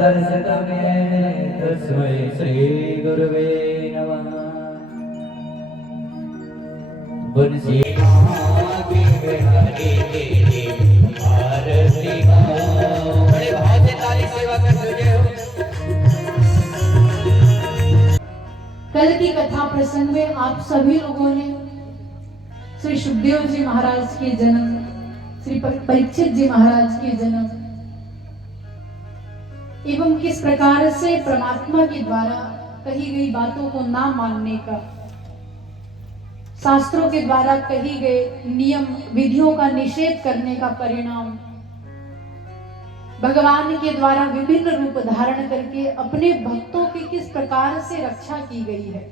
तस्मै श्री गुरुवे नमः। बंसी की बिहारी की आरती गाओ। बड़े भाव से ताली सेवा करते हो। कल की कथा प्रसंग में आप सभी लोगों ने श्री सुखदेव जी महाराज के जन्म, श्री परीक्षित जी महाराज के जन्म एवं किस प्रकार से परमात्मा के द्वारा कही गई बातों को ना मानने का, शास्त्रों के द्वारा कही गए नियम विधियों का निषेध करने का परिणाम, भगवान के द्वारा विभिन्न रूप धारण करके अपने भक्तों की किस प्रकार से रक्षा की गई है,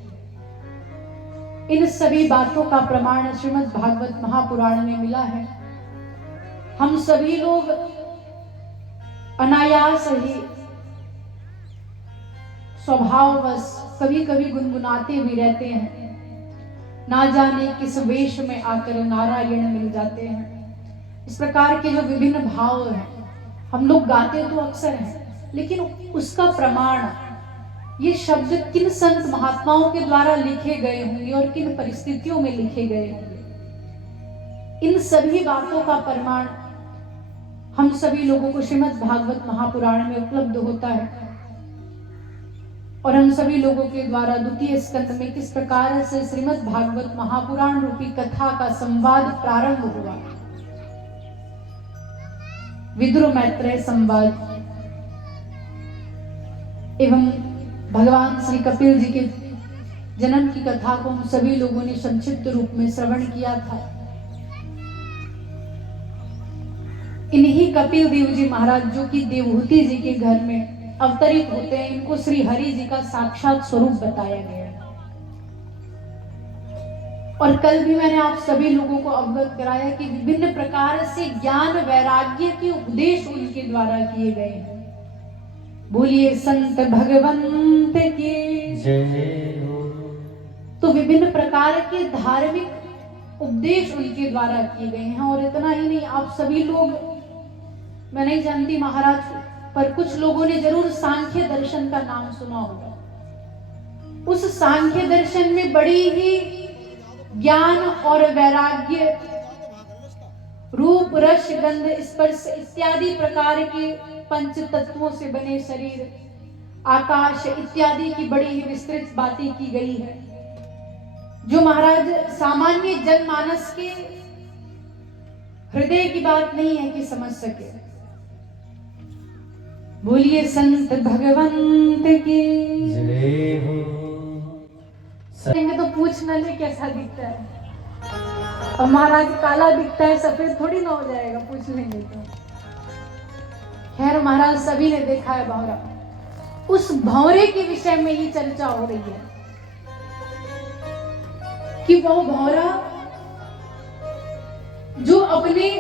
इन सभी बातों का प्रमाण श्रीमद् भागवत महापुराण में मिला है। हम सभी लोग अनायास ही स्वभाववश कभी कभी गुनगुनाते भी रहते हैं, ना जाने किस वेश में आकर नारायण मिल जाते हैं। इस प्रकार के जो विभिन्न भाव हैं हम लोग गाते तो अक्सर हैं, लेकिन उसका प्रमाण, ये शब्द किन संत महात्माओं के द्वारा लिखे गए होंगे और किन परिस्थितियों में लिखे गए होंगे, इन सभी बातों का प्रमाण हम सभी लोगों को श्रीमद् भागवत महापुराण में उपलब्ध होता है। और हम सभी लोगों के द्वारा द्वितीय स्कंद में किस प्रकार से श्रीमद् भागवत महापुराण रूपी कथा का संवाद प्रारंभ हुआ, विदुर मैत्रेय संवाद एवं भगवान श्री कपिल जी के जन्म की कथा को हम सभी लोगों ने संक्षिप्त रूप में श्रवण किया था। इन्हीं कपिल देव जी महाराज जो कि देवहूति जी के घर में अवतरित होते हैं, इनको श्री हरि जी का साक्षात स्वरूप बताया गया है। और कल भी मैंने आप सभी लोगों को अवगत कराया कि विभिन्न प्रकार से ज्ञान वैराग्य के उपदेश उनके द्वारा किए गए हैं। बोलिए संत भगवंत की जय हो। तो विभिन्न प्रकार के धार्मिक उपदेश उनके द्वारा किए गए हैं। और इतना ही नहीं, आप सभी लोग, मैं नहीं जानती महाराज, पर कुछ लोगों ने जरूर सांख्य दर्शन का नाम सुना होगा। उस सांख्य दर्शन में बड़ी ही ज्ञान और वैराग्य, रूप रस गंध स्पर्श इत्यादि प्रकार के पंच तत्वों से बने शरीर, आकाश इत्यादि की बड़ी ही विस्तृत बातें की गई है, जो महाराज सामान्य जनमानस के हृदय की बात नहीं है कि समझ सके। बोलिए संत भगवंत की जय हो। तो पूछ न ले कैसा दिखता है, और महाराज काला दिखता है, सफेद थोड़ी ना हो जाएगा पूछ लेंगे तो। खैर महाराज सभी ने देखा है भंवरा। उस भंवरे के विषय में ही चर्चा हो रही है कि वो भंवरा जो अपने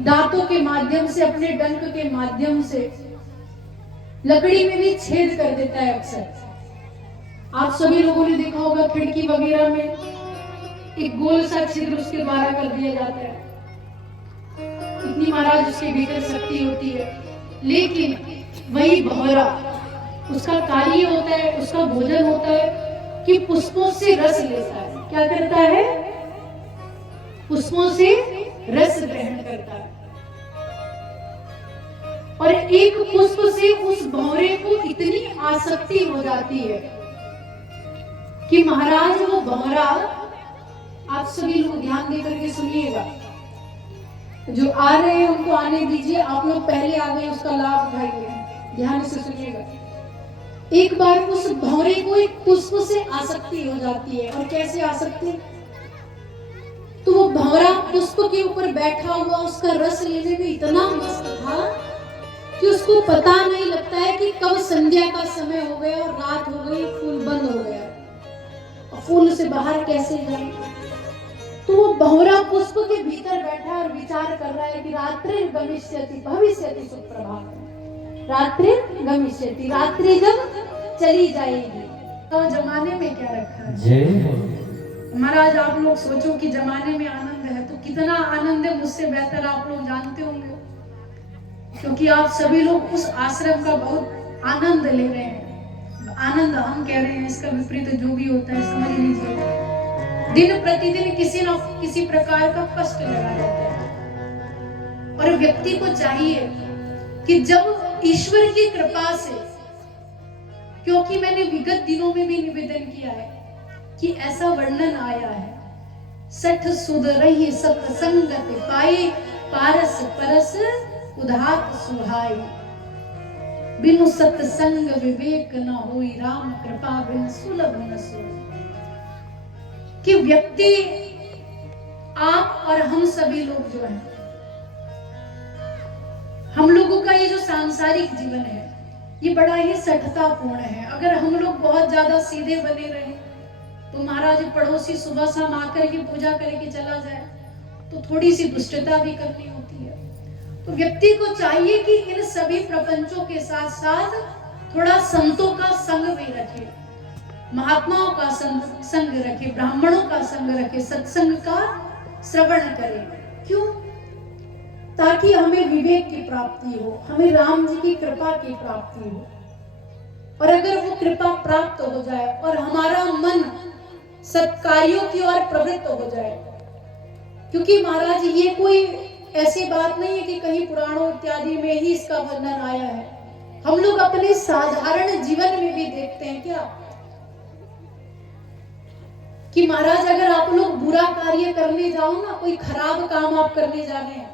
दांतों के माध्यम से, अपने डंक के माध्यम से लकड़ी में भी छेद कर देता है। अक्सर आप सभी लोगों ने देखा होगा खिड़की वगैरह में एक गोल सा छिद्र उसके द्वारा कर दिया जाता है। इतनी महाराज उसके भीतर शक्ति होती है। लेकिन वही भंवरा, उसका कार्य होता है, उसका भोजन होता है कि पुष्पों से रस लेता है। क्या करता है? पुष्पों से रस ग्रहण करता है। और एक पुष्प से उस भंवरे को इतनी आसक्ति हो जाती है कि महाराज वो भंवरा, आप सभी लोग ध्यान देकर के सुनिएगा, जो आ रहे हैं उनको आने दीजिए, आप लोग पहले आ गए उसका लाभ उठाइए, ध्यान से सुनिएगा। एक बार उस भंवरे को एक पुष्प से आसक्ति हो जाती है। और कैसे आसक्ति? तो वो भंवरा पुष्प के ऊपर बैठा हुआ उसका रस लेने में इतना मस्त था कि उसको पता नहीं लगता है कि कब संध्या का समय हो गया और रात हो गई, फूल बंद हो गया, और फूल से बाहर कैसे जाए। तो वो भंवरा पुष्प के भीतर बैठा और विचार कर रहा है कि रात्रि गमिष्यति भविष्यति सुप्रभात, रात्रि गमिष्यति, रात्रि जब चली जाएगी। तो जमाने में क्या रखा है महाराज? आप लोग सोचो कि जमाने में आनंद है तो कितना आनंद है, मुझसे बेहतर आप लोग जानते होंगे, क्योंकि आप सभी लोग उस आश्रम का बहुत आनंद ले रहे हैं। आनंद हम कह रहे हैं, इसका विपरीत जो भी होता है समझ लीजिए। दिन प्रतिदिन किसी न किसी प्रकार का कष्ट लगा रहता है और व्यक्ति को चाहिए कि जब ईश्वर की कृपा से, क्योंकि मैंने विगत दिनों में भी निवेदन किया है कि ऐसा वर्णन आया है, सठ सुध रही सत्संगत पाए, पारस परस उदात सुहाई, बिनु सत्संग विवेक न होई, राम कृपा बिन सुलभ न सोई। कि व्यक्ति, आप और हम सभी लोग जो हैं, हम लोगों का ये जो सांसारिक जीवन है ये बड़ा ही सठतापूर्ण है। अगर हम लोग बहुत ज्यादा सीधे बने रहे तो महाराज पड़ोसी सुबह शाम आकर के पूजा करके चला जाए तो थोड़ी सी दुष्टता भी करनी होती है। तो व्यक्ति को चाहिए कि इन सभी प्रपंचों के साथ साथ थोड़ा संतों का संग भी रखे, महात्माओं का संग रखे, ब्राह्मणों का संग रखे, सत्संग का श्रवण करे। क्यों? ताकि हमें विवेक की प्राप्ति हो, हमें राम जी की कृपा की प्राप्ति हो। और अगर वो कृपा प्राप्त हो जाए और हमारा मन सत्कार्यों की ओर प्रवृत्त हो जाए, क्योंकि महाराज ये कोई ऐसी बात नहीं है कि कहीं पुराणों इत्यादि में ही इसका वर्णन आया है, हम लोग अपने साधारण जीवन में भी देखते हैं क्या कि महाराज अगर आप लोग बुरा कार्य करने जाओ ना, कोई खराब काम आप करने जा रहे हैं,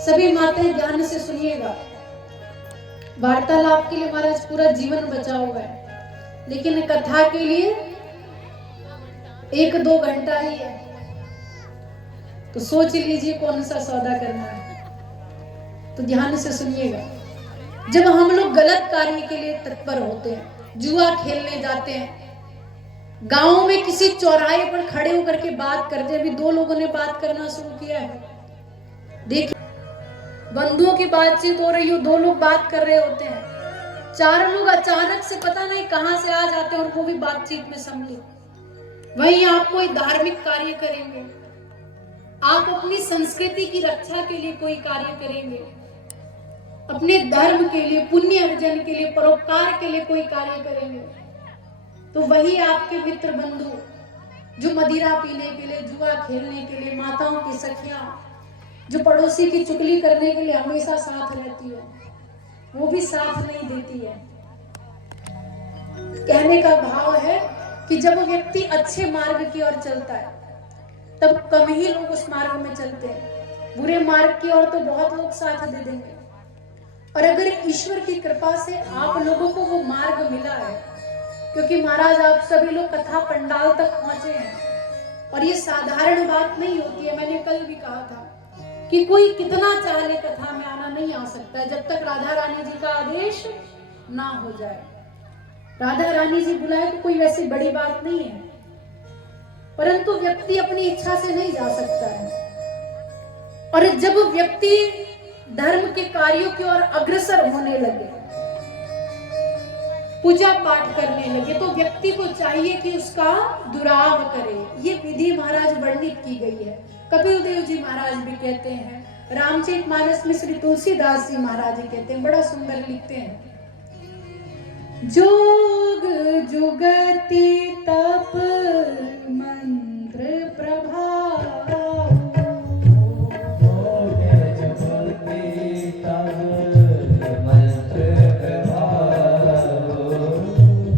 सभी माताएं ध्यान से सुनिएगा, वार्तालाप के लिए महाराज पूरा जीवन बचा हुआ है, लेकिन कथा के लिए 1-2 घंटा ही है। तो सोच लीजिए कौन सा सौदा करना है। तो ध्यान से सुनिएगा, जब हम लोग गलत कार्य के लिए तत्पर होते हैं, जुआ खेलने जाते हैं, गांव में किसी चौराहे पर खड़े होकर के बात करते हैं, अभी 2 लोगों ने बात करना शुरू किया है, देखिए बंधुओं की बातचीत हो रही हो, 2 लोग बात कर रहे होते हैं, 4 लोग अचानक से पता नहीं कहां से आ जाते हैं और वो भी बातचीत में सम्मिलित। वहीं आप कोई धार्मिक कार्य करेंगे, आप अपनी संस्कृति की रक्षा के लिए कोई कार्य करेंगे, अपने धर्म के लिए, पुण्य अर्जन के लिए, परोपकार के लिए कोई कार्य करेंगे, तो वही आपके मित्र बंधु जो मदिरा पीने के लिए, जुआ खेलने के लिए, माताओं की सखियां जो पड़ोसी की चुगली करने के लिए हमेशा साथ रहती है, वो भी साथ नहीं देती है। कहने का भाव है कि जब व्यक्ति अच्छे मार्ग की ओर चलता है तब कम ही लोग उस मार्ग में चलते हैं, बुरे मार्ग की ओर तो बहुत लोग साथ दे देंगे। और अगर ईश्वर की कृपा से आप लोगों को वो मार्ग मिला है, क्योंकि महाराज आप सभी लोग कथा पंडाल तक पहुंचे हैं और ये साधारण बात नहीं होती है। मैंने कल भी कहा था कि कोई कितना चाह ले कथा में आना नहीं आ सकता है जब तक राधा रानी जी का आदेश ना हो जाए। राधा रानी जी बुलाए तो कोई वैसी बड़ी बात नहीं है, परंतु व्यक्ति अपनी इच्छा से नहीं जा सकता है। और जब व्यक्ति धर्म के कार्यों की ओर अग्रसर होने लगे, पूजा पाठ करने लगे, तो व्यक्ति को चाहिए कि उसका दुराव करे। ये विधि महाराज वर्णित की गई है। कपिल देव जी महाराज भी कहते हैं, रामचरितमानस में श्री तुलसीदास जी महाराज जी कहते हैं, बड़ा सुंदर लिखते हैं, जोग जुगति तप मंत्र प्रभाव,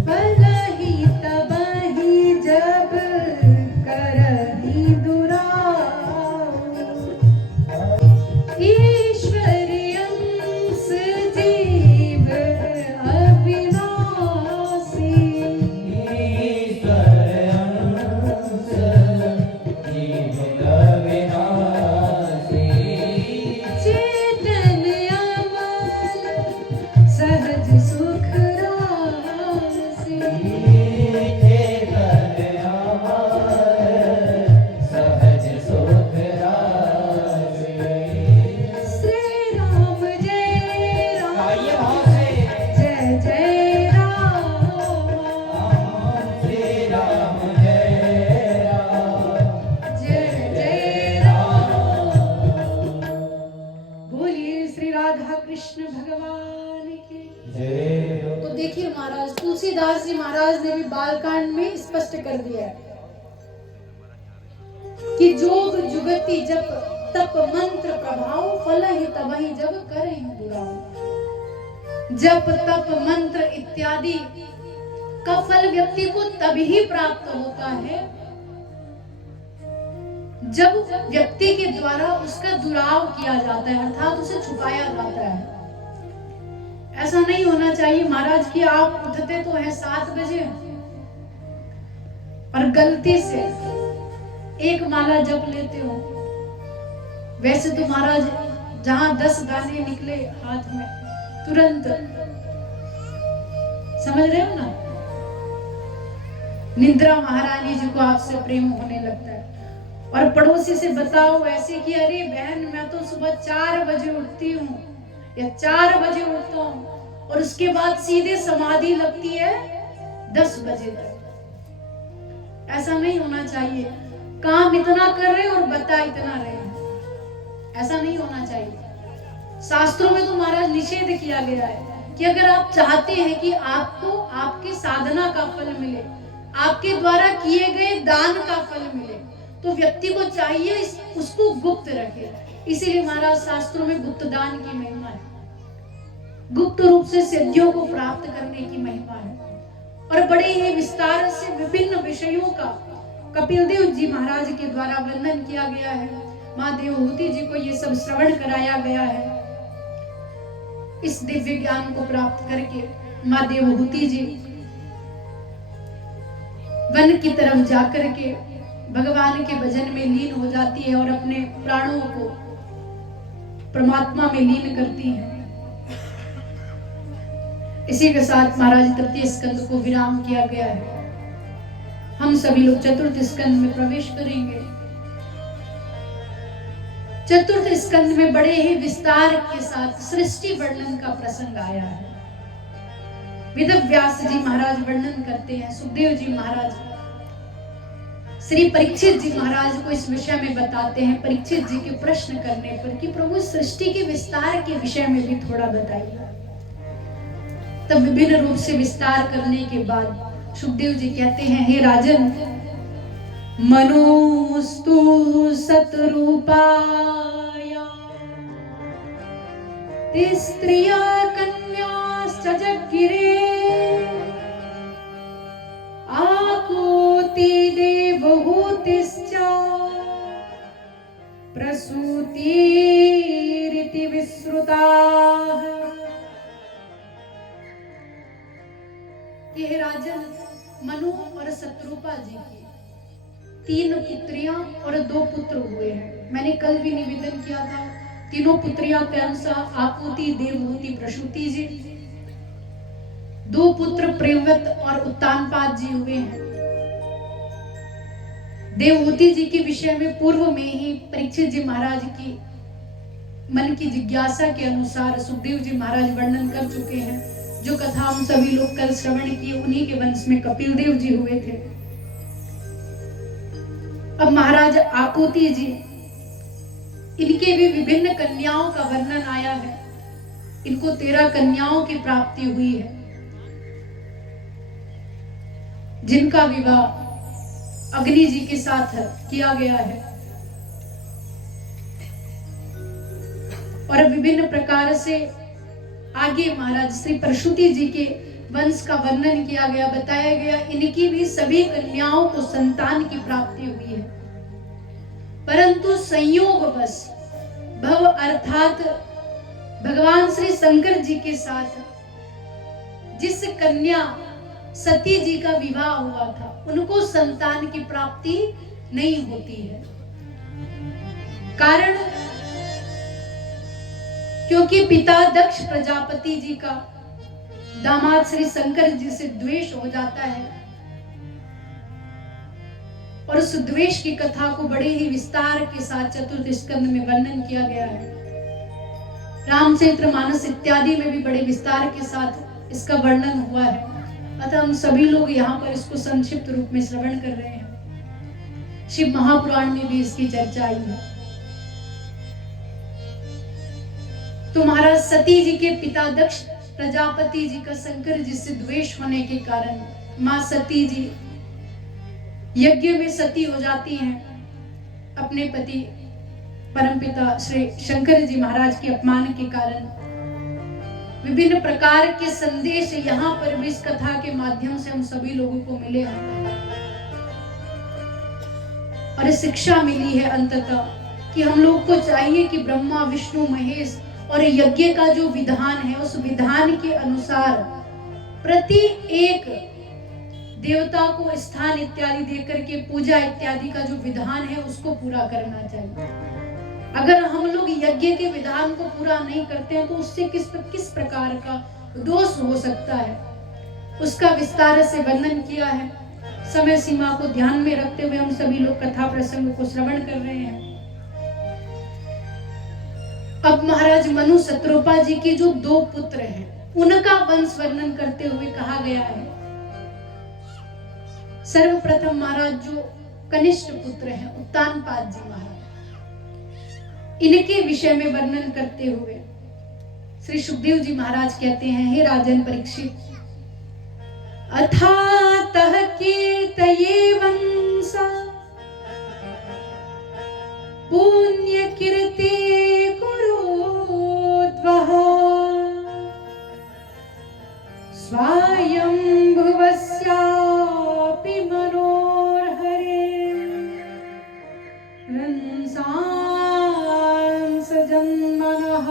भलहि तबहि जब करहि दुराव, ईश्वरी अंश जीव अविनाशी, ईश्वर देखिए महाराज तुलसीदास जी महाराज ने भी बालकांड में स्पष्ट कर दिया है कि जोग जुगति जप तप मंत्र प्रभाव फल ही तबहि जब करे दुराव। जप तप मंत्र इत्यादि का फल व्यक्ति को तभी प्राप्त होता है जब व्यक्ति के द्वारा उसका दुराव किया जाता है, अर्थात उसे छुपाया जाता है। ऐसा नहीं होना चाहिए महाराज कि आप उठते तो है 7 बजे और गलती से एक माला जप लेते हो। वैसे तो महाराज जहां 10 दाने निकले हाथ में तुरंत समझ रहे हो ना, निद्रा महारानी जी को आपसे प्रेम होने लगता है। और पड़ोसी से बताओ ऐसे कि अरे बहन मैं तो सुबह 4 बजे उठती हूँ या 4 बजे उठता हूँ और उसके बाद सीधे समाधि लगती है 10 बजे तक। ऐसा नहीं होना चाहिए। काम इतना कर रहे और बता इतना रहे, ऐसा नहीं होना चाहिए। शास्त्रों में तो महाराज निषेध किया गया है कि अगर आप चाहते हैं कि आपको आपके साधना का फल मिले, आपके द्वारा किए गए दान का फल मिले, तो व्यक्ति को चाहिए उसको गुप्त रखे। इसीलिए महाराज शास्त्रों में गुप्त दान की महिमा है, गुप्त रूप से सिद्धियों को प्राप्त करने की महिमा है। और बड़े ही विस्तार से विभिन्न विषयों का कपिल देव जी महाराज के द्वारा वर्णन किया गया है। माँ देवहूति जी को ये सब श्रवण कराया गया है। इस दिव्य ज्ञान को प्राप्त करके माँ देवहूति जी वन की तरफ जाकर के भगवान के भजन में लीन हो जाती है और अपने प्राणों को परमात्मा में लीन करती है। इसी के साथ महाराज तृतीय स्कंद को विराम किया गया है। हम सभी लोग चतुर्थ स्कंद में प्रवेश करेंगे। चतुर्थ स्कंद में बड़े ही विस्तार के साथ सृष्टि वर्णन का प्रसंग आया है। वेदव्यास जी महाराज वर्णन करते हैं, सुखदेव जी महाराज श्री परीक्षित जी महाराज को इस विषय में बताते हैं। परीक्षित जी के प्रश्न करने पर कि प्रभु सृष्टि के विस्तार के विषय में भी थोड़ा बताइए। तब विभिन्न रूप से विस्तार करने के बाद सुखदेव जी कहते हैं, हे राजन, मनोस्तु सतरूपाय तिस्त्रिया कन्याश्च जगिरे आकूति देवहूतिश्च प्रसूतिरिति विश्रुताः। ये राजन मनु और शत्रुपा जी की 3 पुत्रियां और 2 पुत्र हुए हैं। मैंने कल भी निवेदन किया था, तीनों पुत्रियां के अनुसार आकुति, देवहूति, प्रसूति जी, 2 पुत्र प्रेमवत और उत्तानपाद जी हुए हैं। देवहूति जी के विषय में पूर्व में ही परीक्षित जी महाराज की मन की जिज्ञासा के अनुसार सुखदेव जी महाराज वर्णन कर चुके हैं। जो कथा हम सभी लोग कल श्रवण किए, उन्हीं के वंश में कपिल देव जी हुए थे। अब महाराज आकुति जी, इनके भी विभिन्न कन्याओं का वर्णन आया है। इनको 13 कन्याओं की प्राप्ति हुई है, जिनका विवाह अग्नि जी के साथ किया गया है। और विभिन्न प्रकार से आगे महाराज श्री प्रसूति जी के वंश का वर्णन किया गया, बताया गया इनकी भी सभी कन्याओं को संतान की प्राप्ति हुई है। परंतु संयोगवश भव अर्थात भगवान श्री शंकर जी के साथ जिस कन्या सती जी का विवाह हुआ था, उनको संतान की प्राप्ति नहीं होती है। कारण क्योंकि पिता दक्ष प्रजापति जी का दामाद श्री शंकर जी से द्वेष हो जाता है और उस द्वेष की कथा को बड़े ही विस्तार के साथ चतुर्थ स्कंद में वर्णन किया गया है। रामचरितमानस इत्यादि में भी बड़े विस्तार के साथ इसका वर्णन हुआ है। अतः हम सभी लोग यहाँ पर इसको संक्षिप्त रूप में श्रवण कर रहे हैं। शिव महापुराण में भी इसकी चर्चा आई है। तो महाराज सती जी के पिता दक्ष प्रजापति जी का शंकर जी से द्वेष होने के कारण मां सती जी यज्ञ में सती हो जाती हैं। अपने पति परमपिता श्री शंकर जी महाराज के अपमान के कारण विभिन्न प्रकार के संदेश यहाँ पर भी इस कथा के माध्यम से हम सभी लोगों को मिले हैं और शिक्षा मिली है अंततः कि हम लोग को चाहिए कि ब्रह्मा विष्णु महेश और यज्ञ का जो विधान है उस विधान के अनुसार प्रति एक देवता को स्थान इत्यादि देकर के पूजा इत्यादि का जो विधान है उसको पूरा करना चाहिए। अगर हम लोग यज्ञ के विधान को पूरा नहीं करते हैं तो उससे किस प्रकार का दोष हो सकता है उसका विस्तार से वर्णन किया है। समय सीमा को ध्यान में रखते हुए हम सभी लोग कथा प्रसंग को श्रवण कर रहे हैं। अब महाराज मनु शत्रुपा जी के जो 2 पुत्र हैं उनका वंश वर्णन करते हुए कहा गया है। सर्वप्रथम महाराज जो कनिष्ठ पुत्र हैं उत्तानपाद जी महाराज, इनके विषय में वर्णन करते हुए श्री सुखदेव जी महाराज कहते हैं, हे राजन परीक्षित, अथातः कीर्तये वंसा पुण्य कीर्ति कुरुद्वः स्वयंभुवस्यापि मनोर्हरे रंसांस जन्मनः।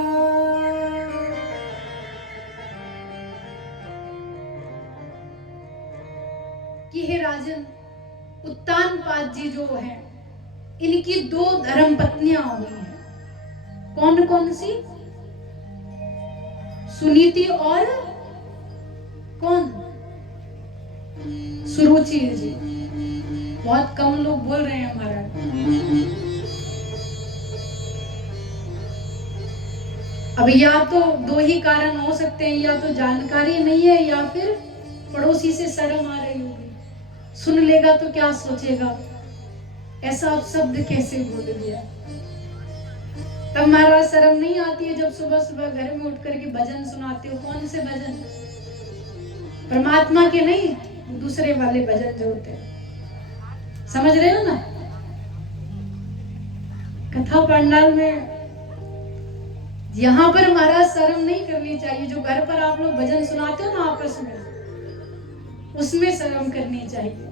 कि हे राजन उत्तानपाद जी जो हैं इनकी 2 धर्म पत्नियां हुई हैं। कौन कौन सी? सुनीति और कौन? सुरुचि जी। बहुत कम लोग बोल रहे हैं महाराज। अब या तो 2 ही कारण हो सकते हैं, या तो जानकारी नहीं है या फिर पड़ोसी से शर्म आ रही होगी। सुन लेगा तो क्या सोचेगा, ऐसा आप शब्द कैसे बोल दिया। तब महाराज शर्म नहीं आती है जब सुबह सुबह घर में उठ करके भजन सुनाते हो। कौन से भजन? परमात्मा के नहीं, दूसरे वाले भजन जो होते हैं, समझ रहे हो ना। कथा पंडाल में यहाँ पर महाराज शर्म नहीं करनी चाहिए। जो घर पर आप लोग भजन सुनाते हो ना आपस में, उसमें शर्म करनी चाहिए।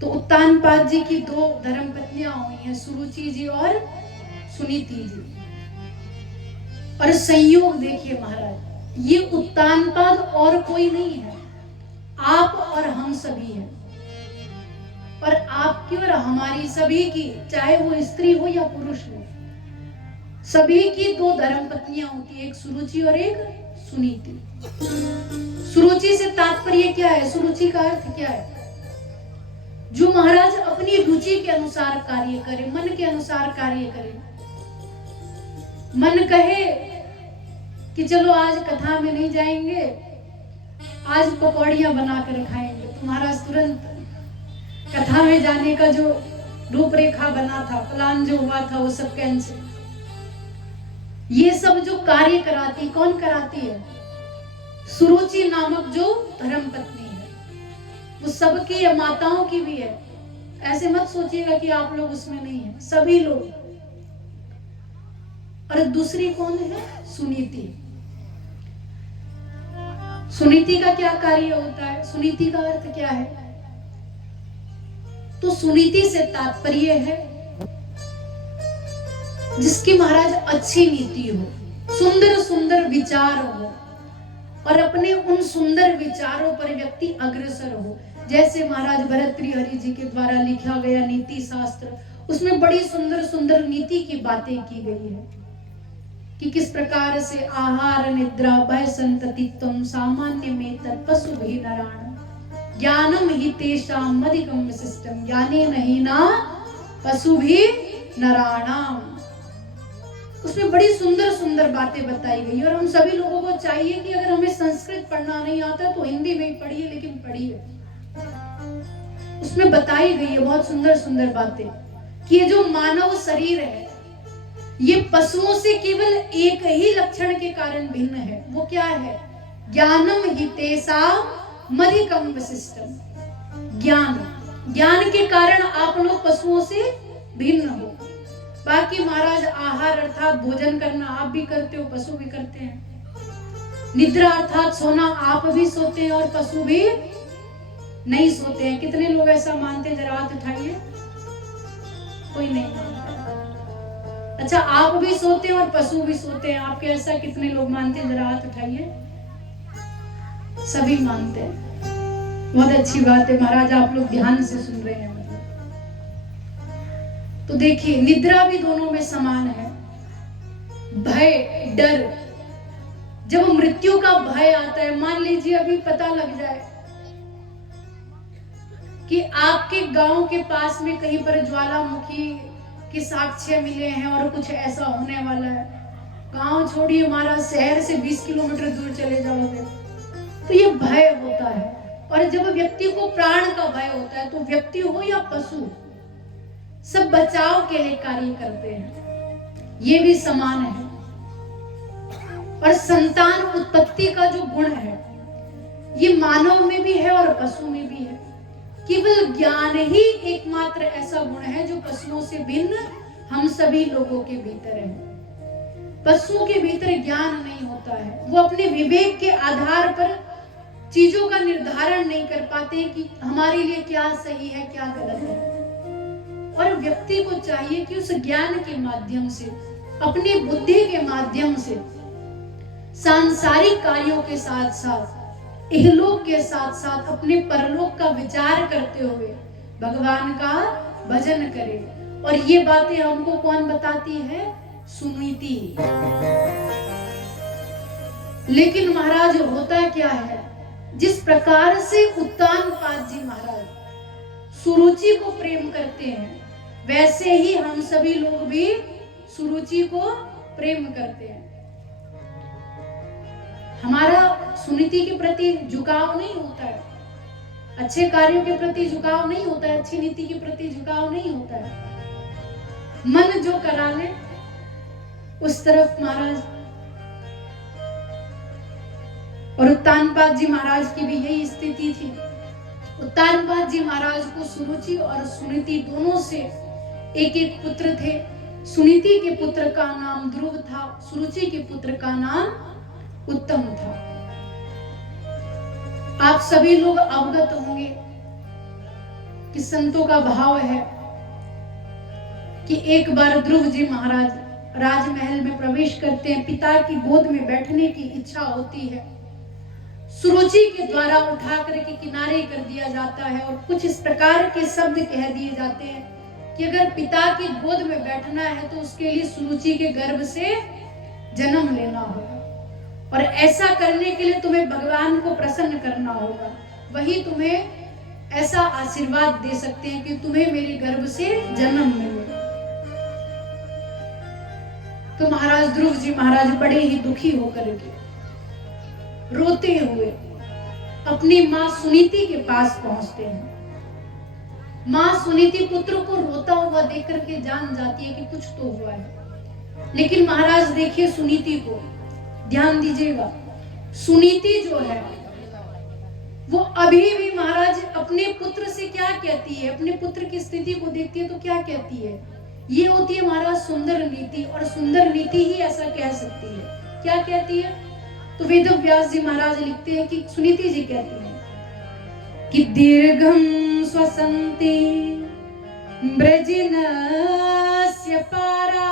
तो उत्तानपाद जी की 2 धर्म पत्नियां हुई हैं, सुरुचि जी और सुनीति जी। और संयोग देखिए महाराज, ये उत्तानपाद और कोई नहीं है, आप और हम सभी हैं। और आपकी और हमारी सभी की, चाहे वो स्त्री हो या पुरुष हो, सभी की 2 धर्म पत्नियां होती है, एक सुरुचि और एक सुनीति। सुरुचि से तात्पर्य क्या है? सुरुचि का अर्थ क्या है? जो महाराज अपनी रुचि के अनुसार कार्य करे, मन के अनुसार कार्य करे। मन कहे कि चलो आज कथा में नहीं जाएंगे, आज पकौड़ियां बनाकर खाएंगे, तो महाराज तुरंत कथा में जाने का जो रूपरेखा बना था, प्लान जो हुआ था, वो सब कैंसिल। ये सब जो कार्य कराती, कौन कराती है? सुरुचि नामक जो धर्म पत्नी है, वो सबकी है, माताओं की भी है। ऐसे मत सोचिएगा कि आप लोग उसमें नहीं है, सभी लोग। और दूसरी कौन है? सुनीति। सुनीति का क्या कार्य होता है? सुनीति का अर्थ क्या है? तो सुनीति से तात्पर्य है जिसकी महाराज अच्छी नीति हो, सुंदर सुंदर विचार हो, और अपने उन सुंदर विचारों पर व्यक्ति अग्रसर हो। जैसे महाराज भर्तृहरि जी के द्वारा लिखा गया नीति शास्त्र, उसमें बड़ी सुंदर सुंदर नीति की बातें की गई है कि किस प्रकार से आहार निद्रा भय संततित्वम सामान्य में तत्पशु भी नराण ज्ञानम ही तेषाम अधिकम विशिष्टम ज्ञाने नहीं ना पशु भी नराणाम। उसमें बड़ी सुंदर सुंदर बातें बताई गई। और हम सभी लोगों को चाहिए कि अगर हमें संस्कृत पढ़ना नहीं आता तो हिंदी में ही पढ़िए, लेकिन पढ़िए। उसमें बताई गई है बहुत सुंदर सुंदर बातें कि ये जो मानव शरीर है, ये पशुओं से केवल एक ही लक्षण के कारण भिन्न है। वो क्या है? ज्ञानम हि तेषां मधिकम विशिष्टम। ज्ञान के कारण आप लोग पशुओं से भिन्न हो। बाकी महाराज आहार अर्थात भोजन करना आप भी करते हो, पशु भी करते हैं। निद्रा अर्थात सोना आप भी सोते हैं और पशु भी नहीं सोते हैं। कितने लोग ऐसा मानते हैं? जरा हाथ उठाइए। कोई नहीं मानता। अच्छा, आप भी सोते हैं और पशु भी सोते हैं। आपके ऐसा कितने लोग मानते हैं? जरा हाथ उठाइए। सभी मानते हैं। बहुत अच्छी बात है महाराज, आप लोग ध्यान से सुन रहे हैं। तो देखिए, निद्रा भी दोनों में समान है। भय, डर, जब मृत्यु का भय आता है, मान लीजिए अभी पता लग जाए कि आपके गांव के पास में कहीं पर ज्वालामुखी के साक्ष्य मिले हैं और कुछ ऐसा होने वाला है। गांव छोड़िए महाराज, शहर से 20 किलोमीटर दूर चले जाओगे तो ये भय होता है। और जब व्यक्ति को प्राण का भय होता है, तो व्यक्ति हो या पशु, सब बचाव के लिए कार्य करते हैं। ये भी समान है। और संतान उत्पत्ति का जो गुण है, ये मानव में भी है और पशु में भी है। केवल ज्ञान ही एकमात्र ऐसा गुण है जो पशुओं से भिन्न हम सभी लोगों के भीतर है। पशुओं के भीतर ज्ञान नहीं होता है। वो अपने विवेक के आधार पर चीजों का निर्धारण नहीं कर पाते कि हमारे लिए क्या सही है, क्या गलत है। और व्यक्ति को चाहिए कि उस ज्ञान के माध्यम से, अपनी बुद्धि के माध्यम से, सांसारिक कार्यों के साथ साथ इहलोक के साथ साथ अपने परलोक का विचार करते हुए भगवान का भजन करे। और ये बातें हमको कौन बताती है? सुनीति। लेकिन महाराज होता क्या है, जिस प्रकार से उत्तानपाद जी महाराज सुरुचि को प्रेम करते हैं, वैसे ही हम सभी लोग भी सुरुचि को प्रेम करते हैं। हमारा सुनीति के प्रति झुकाव नहीं होता है, अच्छे कार्यों के प्रति झुकाव नहीं होता है, अच्छी नीति के प्रति झुकाव नहीं होता है। मन जो करा ले उस तरफ महाराज। और उत्तानपाद जी महाराज की भी यही स्थिति थी। उत्तानपाद जी महाराज को सुरुचि और सुनीति दोनों से एक एक पुत्र थे। सुनीति के पुत्र का नाम ध्रुव था, सुरुचि के पुत्र का नाम उत्तम था। आप सभी लोग अवगत होंगे कि संतों का भाव है कि एक बार ध्रुव जी महाराज राजमहल में प्रवेश करते हैं। पिता की गोद में बैठने की इच्छा होती है। सुरुचि के द्वारा उठा करके किनारे कर दिया जाता है और कुछ इस प्रकार के शब्द कह दिए जाते हैं कि अगर पिता की गोद में बैठना है तो उसके लिए सुरुचि के गर्भ से जन्म लेना होगा। और ऐसा करने के लिए तुम्हें भगवान को प्रसन्न करना होगा। वही तुम्हें ऐसा आशीर्वाद दे सकते हैं कि तुम्हें मेरे गर्भ से जन्म मिले। तो महाराज ध्रुव जी महाराज बड़े ही दुखी होकर के रोते हुए अपनी मां सुनीति के पास पहुंचते हैं। मां सुनीति पुत्र को रोता हुआ देख करके जान जाती है कि कुछ तो हुआ है। लेकिन महाराज देखिए सुनीति को, ध्यान दीजिएगा, सुनीति जो है वो अभी भी महाराज अपने पुत्र से क्या कहती है, अपने पुत्र की स्थिति को देखती है तो क्या कहती है? ये होती है महाराज सुंदर नीति। और सुंदर नीति ही ऐसा कह सकती है। क्या कहती है? तो वेद व्यास जी महाराज लिखते हैं कि सुनीति जी कहती हैं कि दीर्घम स्वसंति ब्रजिनस्य पारा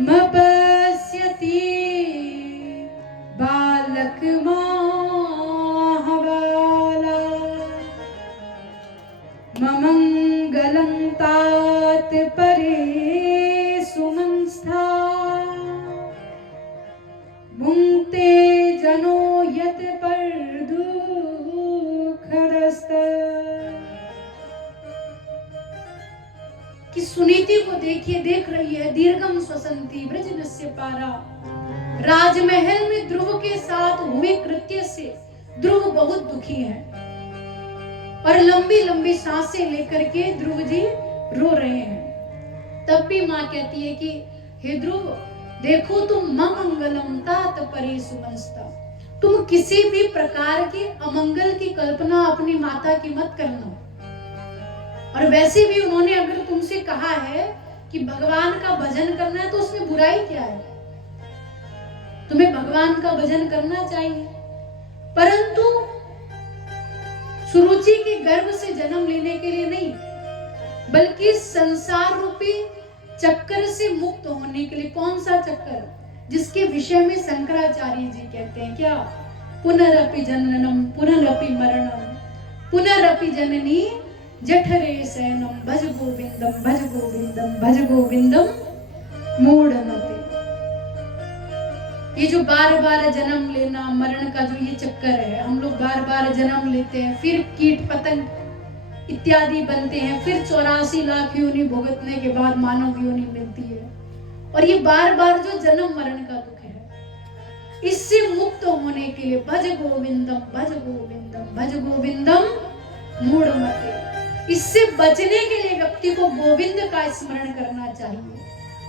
मपस्यति बालक महाबाला ममंगलं तात परे सुमंस्था मुंते जनो यत पर दुखदस्त। कि सुनीति को देखिए, देख रही है, दीर्घम स्वसंति ब्रजनस्य पारा, राजमहल में ध्रुव के साथ हुए कृत्य से ध्रुव बहुत दुखी है और लंबी लंबी सांसें लेकर के ध्रुव जी रो रहे हैं। तब भी माँ कहती है कि हे ध्रुव, देखो तुम ममंगलम तात परे सुमनस्ता, तुम किसी भी प्रकार के अमंगल की कल्पना अपनी माता की मत करना। और वैसे भी उन्होंने अगर तुमसे कहा है कि भगवान का भजन करना है तो उसमें बुराई क्या है? तुम्हें भगवान का भजन करना चाहिए। परंतु सुरुचि के गर्भ से जन्म लेने के लिए नहीं, बल्कि संसार रूपी चक्कर से मुक्त होने के लिए। कौन सा चक्कर? जिसके विषय में शंकराचार्य जी कहते हैं क्या? पुनरपि जननम पुनरपि मरणम पुनरपि जननी जठरे शयनम भज गोविंदम भज गोविंदम भज गोविंदम मूढ़मते। ये जो बार बार जन्म लेना मरण का जो ये चक्कर है, हम लोग बार बार जन्म लेते हैं, फिर कीट पतंग इत्यादि बनते हैं, फिर 84 लाख योनि भुगतने के बाद मानव योनि मिलती है। और ये बार बार जो जन्म मरण का दुख है, इससे मुक्त होने के लिए भज गोविंदम भज गोविंदम भज गोविंदम मूढ़मते, इससे बचने के लिए व्यक्ति को गोविंद का स्मरण करना चाहिए।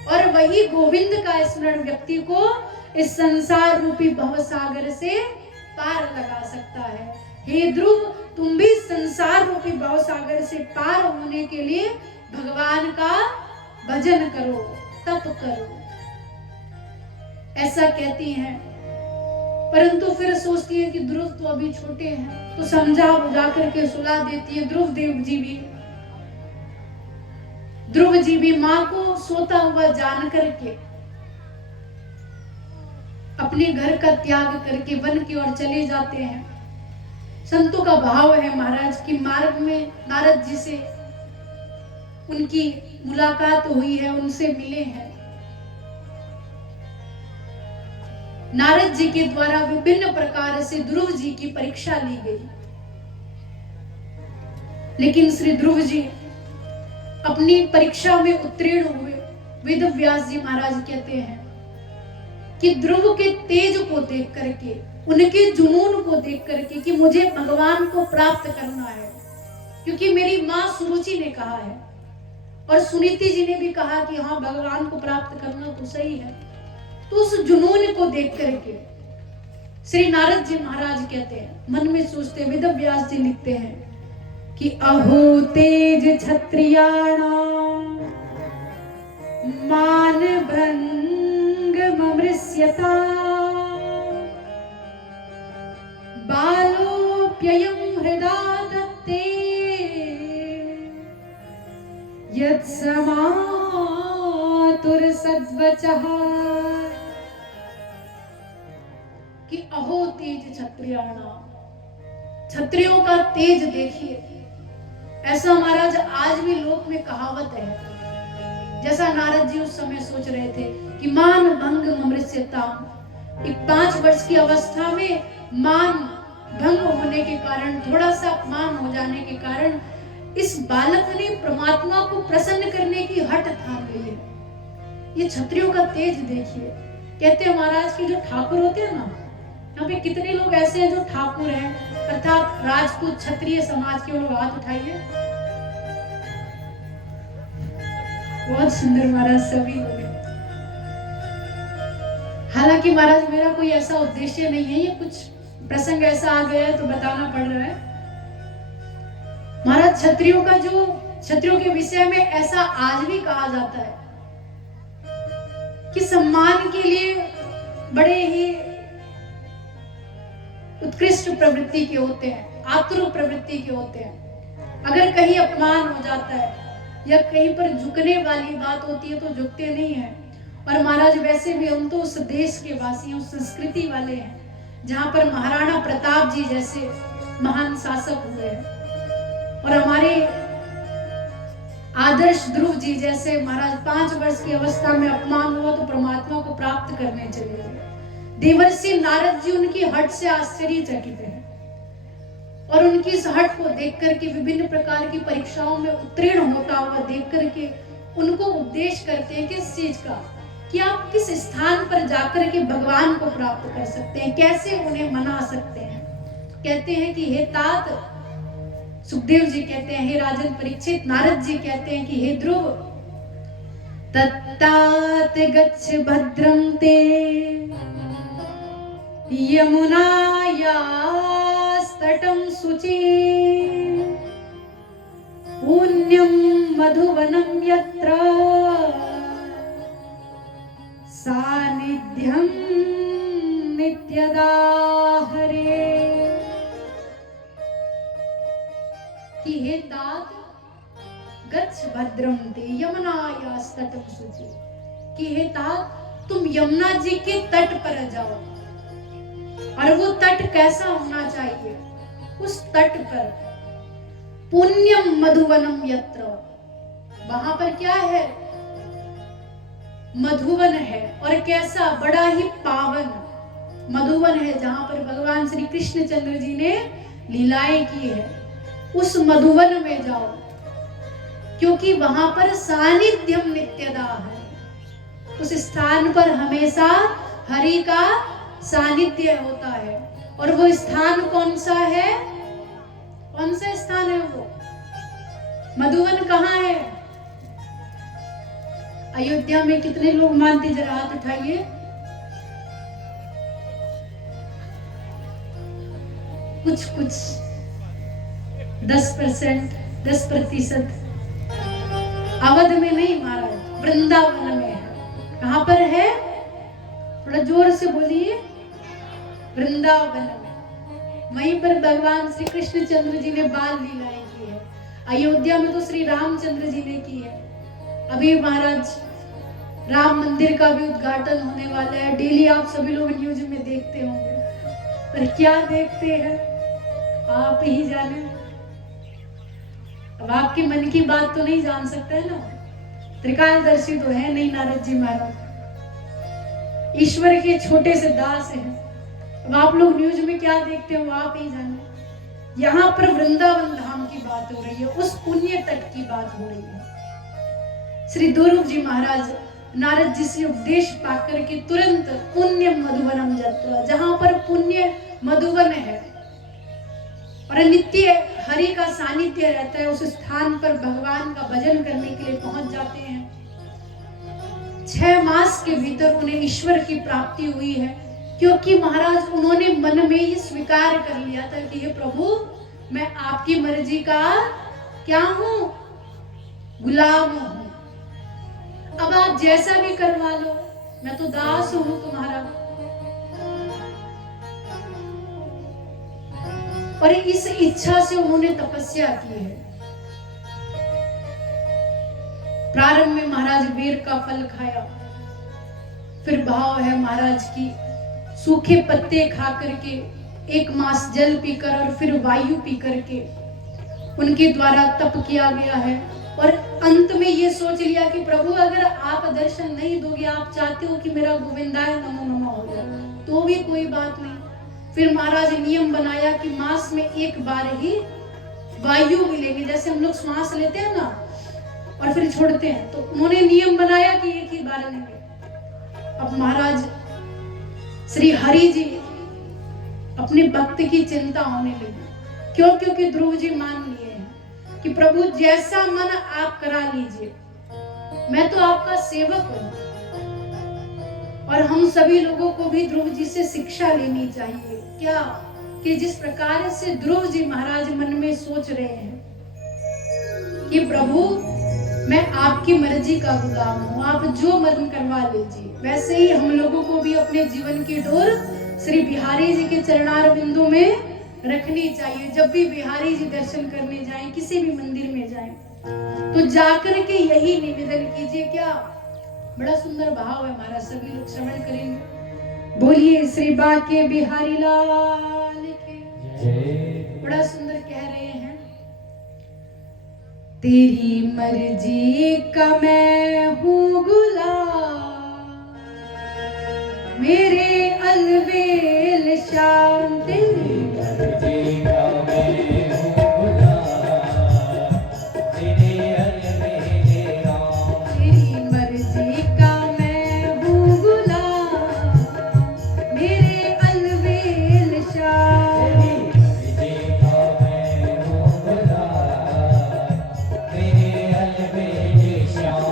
और वही गोविंद का स्मरण व्यक्ति को इस संसार रूपी भवसागर से पार लगा सकता है। हे ध्रुव, तुम भी संसार रूपी भवसागर से पार होने के लिए भगवान का भजन करो, तप करो, ऐसा कहती हैं। परंतु फिर सोचती है कि ध्रुव तो अभी छोटे हैं, तो समझा बुझा करके सुला देती है। ध्रुव जी भी माँ को सोता हुआ जान करके अपने घर का त्याग करके वन की ओर चले जाते हैं। संतों का भाव है महाराज की मार्ग में नारद जी से उनकी मुलाकात हुई है, उनसे मिले हैं। नारद जी के द्वारा विभिन्न प्रकार से ध्रुव जी की परीक्षा ली गई, लेकिन श्री ध्रुव जी अपनी परीक्षा में उत्तीर्ण हुए। वेद व्यास जी महाराज कहते हैं कि ध्रुव के तेज को देख करके, उनके जुनून को देख करके कि मुझे भगवान को प्राप्त करना है, क्योंकि मेरी माँ सुरुचि ने कहा है और सुनीति जी ने भी कहा कि हाँ भगवान को प्राप्त करना तो सही है, तो उस जुनून को देख करके श्री नारद जी महाराज कहते हैं, मन में सोचते, वेद व्यास जी लिखते हैं कि अहो तेज क्षत्रियाणाम मान भंग ममृष्यता बालोप्ययं हृदा दत्ते यत्समातुर सद्वचः। कि अहो तेज क्षत्रियाणाम, क्षत्रियों का तेज देखिए। ऐसा महाराज आज भी लोक में कहावत है, जैसा नारद जी उस समय सोच रहे थे कि मान भंग ममृष्यता, 5 वर्ष की अवस्था में मान भंग होने के कारण, थोड़ा सा अपमान हो जाने के कारण इस बालक ने परमात्मा को प्रसन्न करने की हट थाम ली है। ये क्षत्रियों का तेज देखिए। कहते हैं महाराज कि जो ठाकुर होते हैं ना, यहाँ पे कितने लोग ऐसे हैं जो ठाकुर हैं, अर्थात राजपूत क्षत्रिय समाज के लोग, हाथ उठाइए। बहुत सुंदर महाराज सभी लोग हैं। हालांकि महाराज मेरा कोई ऐसा उद्देश्य नहीं है, ये कुछ प्रसंग ऐसा आ गया है तो बताना पड़ रहा है। महाराज क्षत्रियों के विषय में ऐसा आज भी कहा जाता है कि सम्मान के लिए बड़े ही उत्कृष्ट प्रवृत्ति के होते हैं, आतुर प्रवृत्ति के होते हैं। अगर कहीं अपमान हो जाता है या कहीं पर झुकने वाली बात होती है तो झुकते नहीं हैं। और महाराज वैसे भी हम तो उस देश के वासी, उस संस्कृति वाले हैं जहां पर महाराणा प्रताप जी जैसे महान शासक हुए हैं, और हमारे आदर्श ध्रुव जी जैसे महाराज 5 वर्ष की अवस्था में अपमान हुआ तो परमात्मा को प्राप्त करने चले गए। देवर्षि नारद जी उनकी हट से आश्चर्यचकित हैं और उनकी इस हट को देख करके, विभिन्न प्रकार की परीक्षाओं में उत्तीर्ण होता हुआ देख करके उनको उपदेश करते हैं किस चीज का, कि आप किस स्थान पर जाकर के भगवान को प्राप्त कर सकते हैं, कैसे उन्हें मना सकते हैं। कहते हैं कि हे तात, सुखदेव जी कहते हैं हे राजन परीक्षित, नारद जी कहते हैं कि हे ध्रुव, तत्तात गच्छ भद्रं ते यमुनायास्तटं शुचि पुण्यं मधुवनं यत्र सानिध्यं नित्यदा हरे। कि हे तात गच्छ भद्रं ते यमुनायास्तटं शुचि, कि हे तात तुम यमुना जी के तट पर जाओ। और वो तट कैसा होना चाहिए? उस तट पर पुण्यम मधुवनम यत्र, वहां पर क्या है? मधुवन है। और कैसा? बड़ा ही पावन मधुवन है, जहां पर भगवान श्री कृष्णचंद्र जी ने लीलाएं की है। उस मधुवन में जाओ, क्योंकि वहां पर सानिध्यम नित्यदा है। उस स्थान पर हमेशा हरि का सानिध्य होता है। और वो स्थान कौन सा है? कौन सा स्थान है वो? मधुवन कहाँ है? अयोध्या में कितने लोग मानते? जरा हाथ उठाइए। कुछ 10%। अवध में नहीं महाराज, वृंदावन में है। कहां पर है? थोड़ा जोर से बोलिए। वृंदावन में। वहीं पर भगवान श्री कृष्णचंद्र जी ने बाल लीलाएं की है। अयोध्या में तो श्री रामचंद्र जी ने की है। अभी महाराज राम मंदिर का भी उद्घाटन होने वाला है। डेली आप सभी लोग न्यूज में देखते होंगे, पर क्या देखते हैं आप ही जाने। अब आपके मन की बात तो नहीं जान सकते है ना, त्रिकालदर्शी तो है नहीं नारद जी महाराज, ईश्वर के छोटे से दास हैं। अब आप लोग न्यूज में क्या देखते हो आप ही जाने। यहाँ पर वृंदावन धाम की बात हो रही है, उस पुण्य तट की बात हो रही है। श्री ध्रुव जी महाराज नारद जी से उपदेश पाकर के तुरंत पुण्य मधुवनम जत्वा, जहां पर पुण्य मधुवन है और नित्य हरि का सानिध्य रहता है, उस स्थान पर भगवान का भजन करने के लिए पहुंच जाते हैं। 6 मास के भीतर उन्हें ईश्वर की प्राप्ति हुई है, क्योंकि महाराज उन्होंने मन में ये स्वीकार कर लिया था कि हे प्रभु, मैं आपकी मर्जी का क्या हूं? गुलाम हूं। अब आप जैसा भी करवा लो, मैं तो दास हूं तुम्हारा। और इस इच्छा से उन्होंने तपस्या की है। प्रारंभ में महाराज बेर का फल खाया, फिर भाव है महाराज की सूखे पत्ते खा करके, 1 मास जल पीकर और फिर वायु पी करके उनके द्वारा तप किया गया है। और अंत में ये सोच लिया कि प्रभु अगर आप दर्शन नहीं दोगे, आप चाहते हो कि मेरा गोविंदाय नमो नमः हो जाए, तो भी कोई बात नहीं। फिर महाराज नियम बनाया कि मास में 1 बार ही वायु मिलेगी, जैसे हम लोग श्वास लेते हैं ना और फिर छोड़ते हैं, तो उन्होंने नियम बनाया कि 1 ही बार लेंगे। अब महाराज श्री हरि जी अपने भक्त की चिंता होने लगी। क्यों? क्योंकि ध्रुव जी मान लिए हैं कि प्रभु जैसा मन आप करा लीजिए, मैं तो आपका सेवक हूं। और हम सभी लोगों को भी ध्रुव जी से शिक्षा लेनी चाहिए। क्या? कि जिस प्रकार से ध्रुव जी महाराज मन में सोच रहे हैं कि प्रभु मैं आपकी मर्जी का गुलाम हूं, आप जो मन करवा लीजिए, वैसे ही हम लोगों को भी अपने जीवन की डोर श्री बिहारी जी के चरणार बिंदु में रखनी चाहिए। जब भी बिहारी जी दर्शन करने जाएं, किसी भी मंदिर में जाएं, तो जाकर के यही निवेदन कीजिए। क्या? बड़ा सुंदर भाव है हमारा, सभी लोग श्रवण करेंगे। बोलिए श्री बाके बिहारी लाल की जय। बड़ा सुंदर कह रहे हैं, तेरी मर्जी का मैं हूँ गुलाम, मेरे अलवेल शाम। तेरी मर्जी का मैं हूँ गुलाम, तेरे अलवेल राम। तेरी मर्जी का मैं हूँ गुलाम, मेरे अलवेल शाम। मर्जी का मैं हूँ गुलाम, तेरे अलवेल श्याम।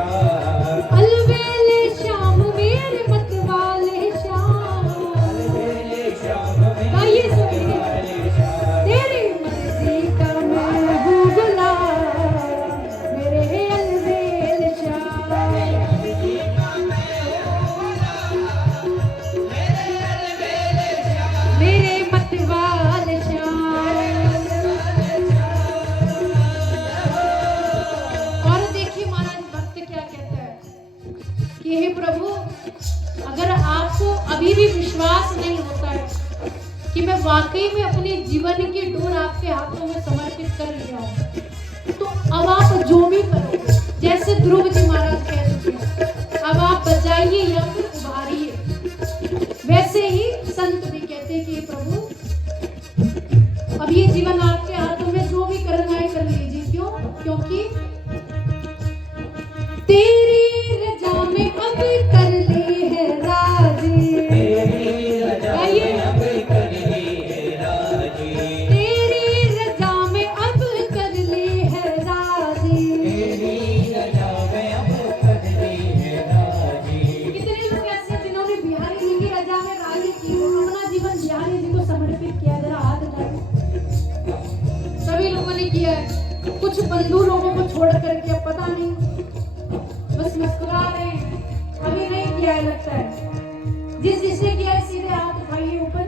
श्याम अलबेले श्याम मेरे मत वाले श्याम, अलबेले श्याम गाइए सभी। वाले श्याम तेरी मर्जी का मैं हूँ गुलाम, मेरे अलबेले श्याम। मेरे मत वाले श्याम। और देखिए महाराज भक्त क्या कहता है कि हे प्रभु, अगर आपको अभी भी विश्वास नहीं होता है कि मैं वाकई में अपने जीवन की डोर आपके हाथों में समर्पित कर लिया हूं, तो अब आप जो भी करोगे, जैसे ध्रुव जी महाराज कह चुके हैं, अब आप बजाइए या फिर उभारिए, वैसे ही संत भी कहते हैं कि हे प्रभु, अब ये जीवन आपके हाथों में, जो भी करना है कर लीजिए। क्यों? क्योंकि तेरी रजा में अब कर ली है राजी, तेरी रजा में अब कर ली है राजी, तेरी रजा में अब कर ली है राजी। तेरी रजा में अब कर ली है राजी। कितने लोग ऐसे हैं जिन्होंने बिहारी जी की रजा में राजी की, अपना जीवन बिहारी जी को समर्पित किया? जरा हाथ उठाइए। सभी लोगों ने किया है, कुछ बंधु लोगों को छोड़ करके, अब पता नहीं, बस मुस्कुरा रहे हैं, अभी नहीं किया है लगता है। जिसने किया है सीधे हाथ उठाइए ऊपर,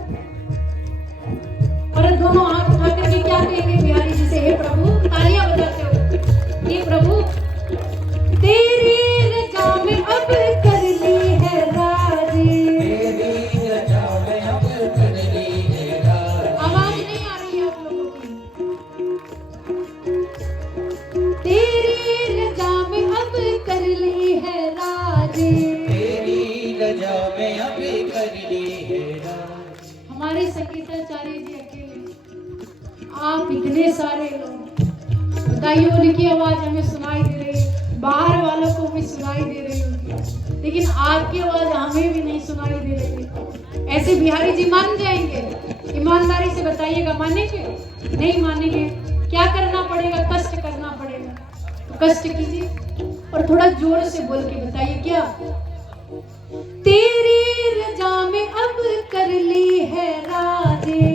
और दोनों हाथ उठा करके क्या कहेंगे बिहारी जी से? हे प्रभु, तालियां बजाते हो, हे प्रभु, तेरी रजा में अब कर ली है राजी। तेरी रजा में अब कर ली है राजी। आवाज नहीं आ रही है आप लोगों की। तेरी रजा में अब कर ली है राजी। तेरी रजा में अब कर ली है राजी। हमारे संगीताचार्य जी अकेले, आप इतने सारे लोग, बताइए उनकी आवाज हमें सुनाई दे रही है, बाहर वालों को भी सुनाई दे रही होगी, लेकिन आपकी आवाज हमें भी नहीं सुनाई दे रही। ऐसे बिहारी जी मान जाएंगे? ईमानदारी से बताइएगा, मानेंगे? नहीं मानेंगे। क्या करना पड़ेगा? कष्ट करना पड़ेगा। तो कष्ट कीजिए और थोड़ा जोर से बोल के बताइए, क्या? तेरी रजा में अब कर ली है राजी।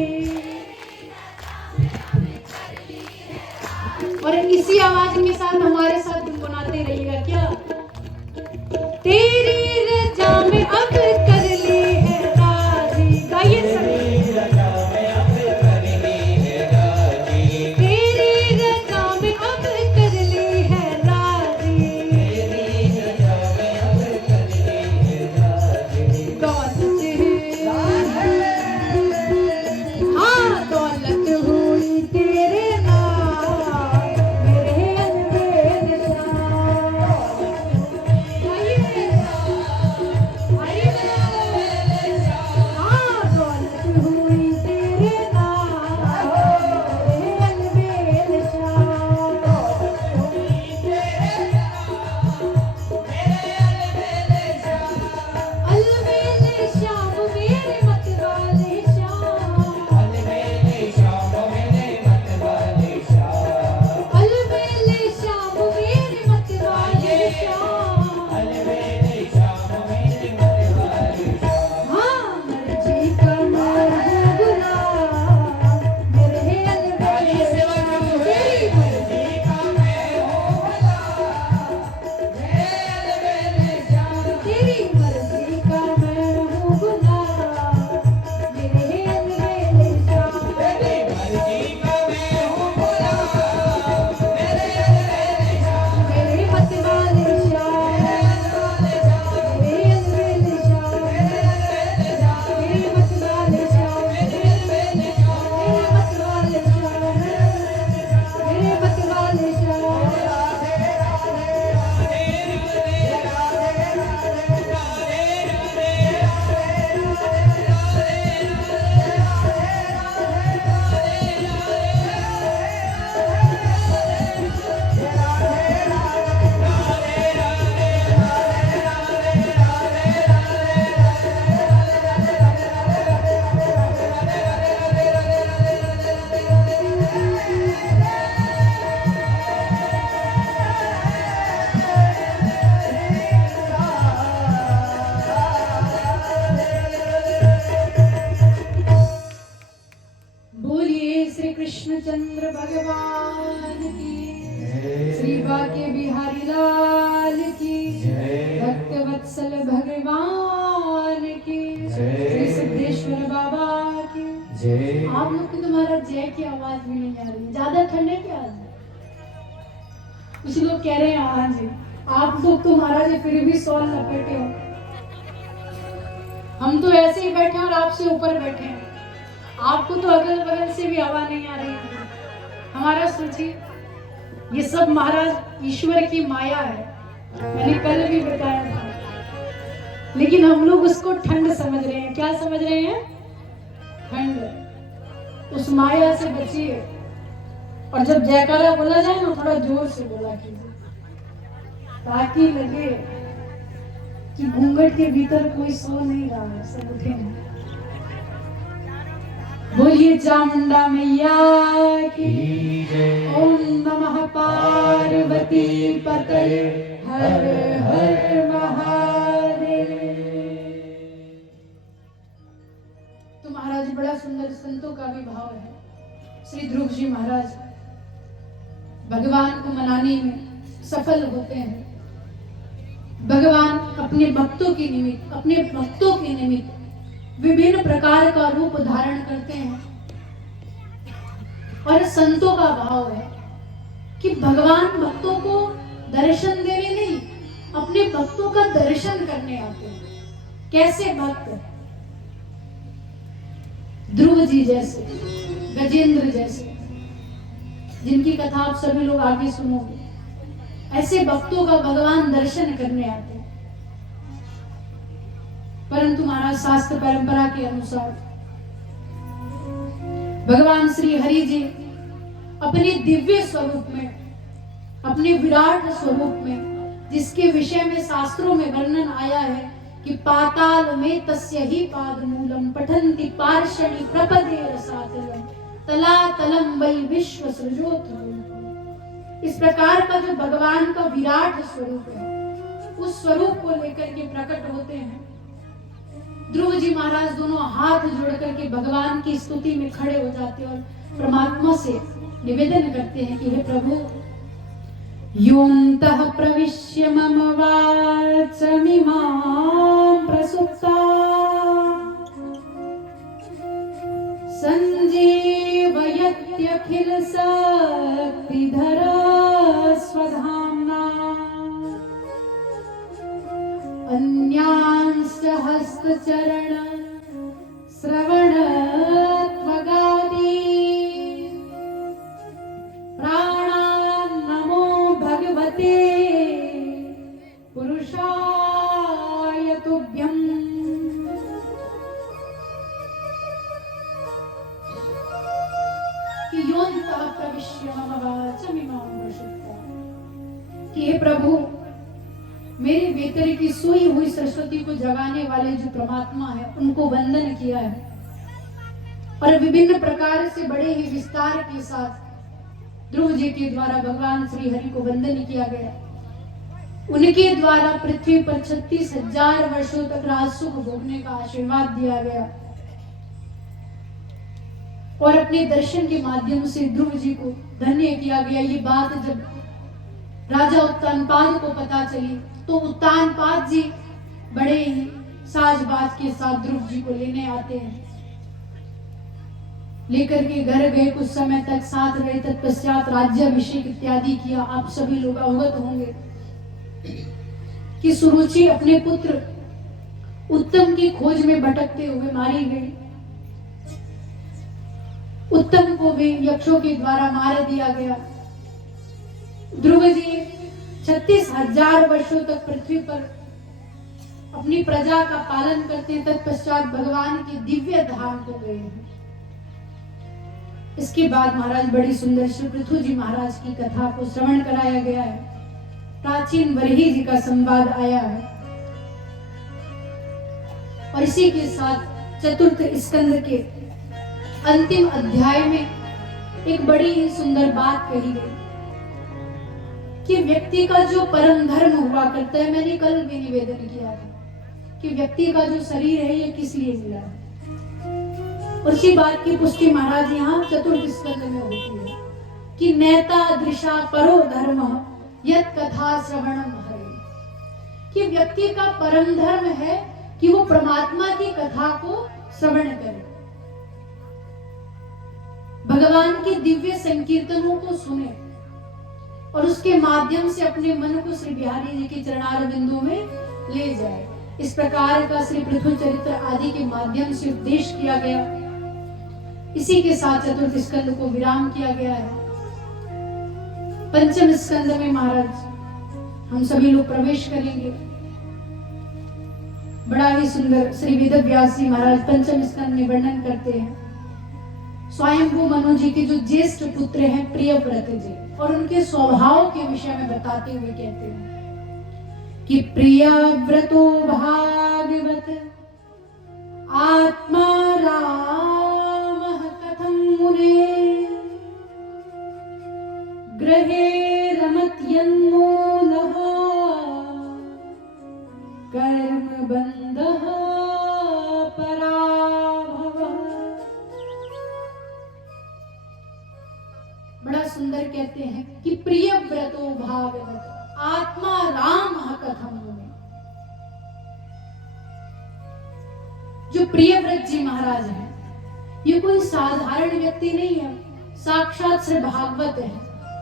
और इसी आवाज के साथ हमारे साथ गुनगुनाते रहिएगा, क्या? तेरी रजा में अब कर ली है राजी। गाइए सभी। तेरी रजा में अब कर ली है राजी। तेरी रजा में अब कर ली है राजी। तेरी रजा में अब कर ली है राजी। दौलत हाँ दौलत हुई तेरे नाम, मेरे अलबेले श्याम। वत्सल भगवान की, श्री सिद्धेश्वर बाबा की जय। आप लोग की तुम्हारा जय की आवाज भी नहीं आ रही, ज्यादा ठंड है क्या? कुछ लोग कह रहे हैं हाँ जी, आप लोग तो महाराज फिर भी सॉल लपेटे हो, हम तो ऐसे ही बैठे हैं और आपसे ऊपर बैठे हैं, आपको तो अगल बगल से भी हवा नहीं आ रही है। हमारा सोचिए, ये सब महाराज ईश्वर की माया है, मैंने कल भी बताया था, लेकिन हम लोग उसको ठंड समझ रहे हैं। क्या समझ रहे हैं? ठंड। उस माया से बचिए, और जब जयकारा बोला जाए ना थोड़ा जोर से बोला कीजिए, ताकि लगे कि घूंघट के भीतर कोई सो नहीं रहा है, सब उठे हैं। बोलिए चामुंडा मैया की जय। ओम नमः पार्वती पतये हर हर महादेव। तो महाराज बड़ा सुंदर संतों का भी भाव है। श्री ध्रुव जी महाराज भगवान को मनाने में सफल होते हैं। भगवान अपने भक्तों के निमित्त विभिन्न प्रकार का रूप धारण करते हैं, और संतों का भाव है कि भगवान भक्तों को दर्शन देने नहीं, अपने भक्तों का दर्शन करने आते हैं। कैसे भक्त? ध्रुव जी जैसे, गजेंद्र जैसे, जिनकी कथा आप सभी लोग आगे सुनोगे, ऐसे भक्तों का भगवान दर्शन करने आते हैं। परंतु महाराज शास्त्र परंपरा के अनुसार भगवान श्री हरि जी अपने दिव्य स्वरूप में, अपने विराट स्वरूप में, जिसके विषय में शास्त्रों में वर्णन आया है कि पाताल में तस्य ही पादमूलम पठन्ति पार्षणि प्रपदे रसातलम तलातलम वै विश्व सृजोत। इस प्रकार का जो भगवान का विराट स्वरूप है, उस स्वरूप को लेकर के प्रकट होते हैं। ध्रुव जी महाराज दोनों हाथ जोड़ करके भगवान की स्तुति में खड़े हो जाते हैं और परमात्मा से निवेदन करते हैं कि हे प्रभु, योऽन्तः प्रविश्य मम वाचमिमां प्रसुप्ता संजीवयत्यखिल शक्तिधरा स्वधाम्ना अन्यांश्च हस्तचरण श्रवण त्वगादि प्राणान् नमो भगवते पुरुषाय तुभ्यम्। कि योऽन्तः प्रविश्य मम वाचमिमां प्रसुप्ता, कि हे प्रभु, मेरे भीतर की सोई हुई सरस्वती को जगाने वाले जो परमात्मा है, उनको वंदन किया है, और विभिन्न प्रकार से बड़े ही विस्तार के साथ ध्रुव जी के द्वारा भगवान श्री हरि को वंदन किया गया। उनके द्वारा पृथ्वी पर 36,000 वर्षों तक राजसुख भोगने का आशीर्वाद दिया गया, और अपने दर्शन के माध्यम से ध्रुव जी को धन्य किया गया। ये बात जब राजा उत्तानपाद को पता चली, तो उत्तानपाद जी बड़े ही साजबाज के साथ ध्रुव जी को लेने आते हैं। लेकर के घर गए, कुछ समय तक साथ रहे, तत्पश्चात राज्याभिषेक इत्यादि किया। आप सभी लोग अवगत होंगे कि सुरुचि अपने पुत्र उत्तम की खोज में भटकते हुए मारी गई। उत्तम को भी यक्षों के द्वारा मार दिया गया। ध्रुव जी 36,000 वर्षों तक पृथ्वी पर अपनी प्रजा का पालन करते हैं, तत्पश्चात भगवान के दिव्य धाम को गए हैं। इसके बाद महाराज बड़ी सुंदर श्री पृथु जी महाराज की कथा को श्रवण कराया गया है। प्राचीन वरही जी का संवाद आया है, और इसी के साथ चतुर्थ स्कंद के अंतिम अध्याय में एक बड़ी ही सुंदर बात कही गई कि व्यक्ति का जो परम धर्म हुआ करता है, मैंने कल भी निवेदन किया था कि व्यक्ति का जो शरीर है ये किस लिए मिला है। उसी बात की पुष्टि महाराज यहाँ चतुर्थ स्कंद में होती है कि नेता दृशा परो धर्म यत् कथा श्रवणम हरे, कि व्यक्ति का परम धर्म है कि वो परमात्मा की कथा को श्रवण करे, भगवान के दिव्य संकीर्तनों को सुने और उसके माध्यम से अपने मन को श्री बिहारी जी के चरणार बिंदु में ले जाए। इस प्रकार का श्री पृथु चरित्र आदि के माध्यम से उपदेश किया गया। इसी के साथ चतुर्थ स्कंद को विराम किया गया है। पंचम स्कंद में महाराज हम सभी लोग प्रवेश करेंगे। बड़ा ही सुंदर श्री वेद व्यास जी महाराज पंचम स्कंद में वर्णन करते हैं स्वयंभू मनु जी के जो ज्येष्ठ पुत्र हैं प्रियव्रत जी, और उनके स्वभाव के विषय में बताते हुए कहते हैं कि प्रियव्रतो भागवत आत्मा रामः कथं मुने गृहे रमत्यन्मूलः कर्म बंधः पराभवः। बड़ा सुंदर कहते हैं कि प्रियव्रतो भागवत आत्मा रामः कथं मुने। जो प्रियव्रत जी महाराज हैं ये कोई साधारण व्यक्ति नहीं है, साक्षात श्री भागवत है।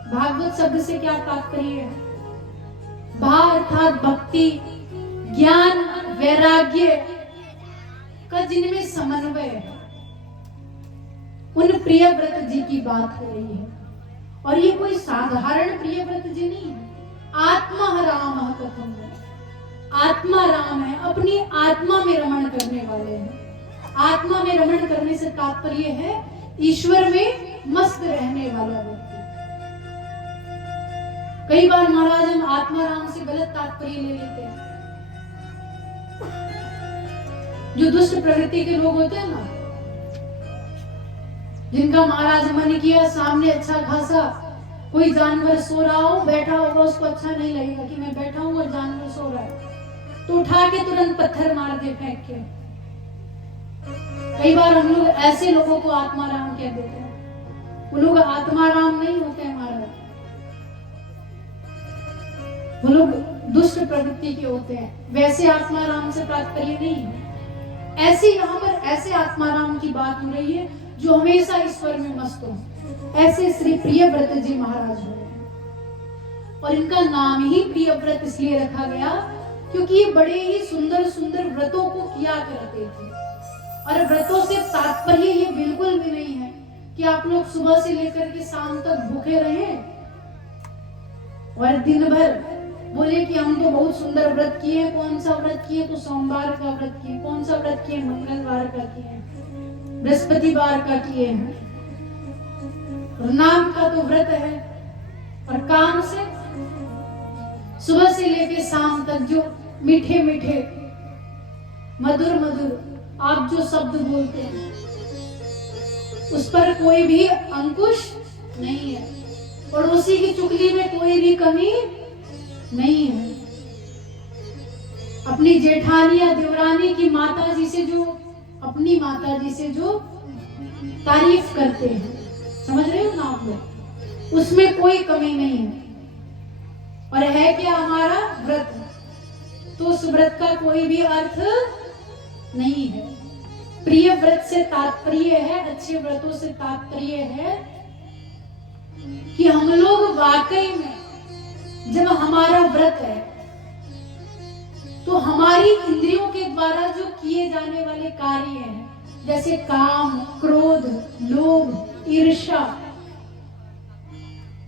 भागवत शब्द से क्या तात्पर्य है? भा अर्थात भक्ति, ज्ञान, वैराग्य का जिनमें समन्वय है, उन प्रियव्रत जी की बात हो रही है। और ये कोई साधारण प्रियव्रत जी नहीं है। आत्मा राम कथम, आत्मा राम है, अपनी आत्मा में रमण करने वाले हैं। आत्मा में रमण करने से तात्पर्य है ईश्वर में मस्त रहने वाला व्यक्ति। कई बार महाराज हम आत्मा राम से गलत तात्पर्य ले लेते हैं। जो दुष्ट प्रवृत्ति के लोग होते हैं ना, जिनका महाराज मन किया सामने अच्छा खासा कोई जानवर सो रहा हो, बैठा होगा, उसको अच्छा नहीं लगेगा कि मैं बैठा हूं और जानवर सो रहा है, तो उठा के तुरंत पत्थर मार दे फेंक के। कई बार हम लोग ऐसे लोगों को आत्माराम कह देते हैं। वो लोग आत्माराम नहीं होते हैं महाराज, वो लोग दुष्ट प्रवृत्ति के होते हैं। वैसे आत्माराम से तात्पर्य नहीं है। ऐसे यहाँ पर ऐसे आत्माराम की बात हो रही है जो हमेशा ईश्वर में मस्त हो। ऐसे श्री प्रियव्रत जी महाराज हुए, और इनका नाम ही प्रियव्रत इसलिए रखा गया क्योंकि ये बड़े ही सुंदर सुंदर व्रतों को किया करते थे। और व्रतों से तात्पर्य ये बिल्कुल भी नहीं है कि आप लोग सुबह से लेकर के शाम तक भूखे रहें और दिन भर बोले कि हम तो बहुत सुंदर व्रत किए। कौन सा व्रत किए? तो सोमवार का व्रत किए। कौन सा व्रत किए? मंगलवार का किए, बृहस्पतिवार का किए हैं। नाम का तो व्रत है, और काम से सुबह से लेकर शाम तक जो मीठे मीठे मधुर मधुर आप जो शब्द बोलते हैं उस पर कोई भी अंकुश नहीं है, पड़ोसी की चुगली में कोई भी कमी नहीं है। अपनी जेठानी या देवरानी की माता जी से जो, अपनी माता जी से जो तारीफ करते हैं, समझ रहे हो ना आप लोग, उसमें कोई कमी नहीं है। और है क्या हमारा व्रत, तो उस व्रत का कोई भी अर्थ नहीं है। प्रिय व्रत से तात्पर्य है, अच्छे व्रतों से तात्पर्य है कि हम लोग वाकई में जब हमारा व्रत है तो हमारी इंद्रियों के द्वारा जो किए जाने वाले कार्य हैं, जैसे काम, क्रोध, लोभ, ईर्ष्या,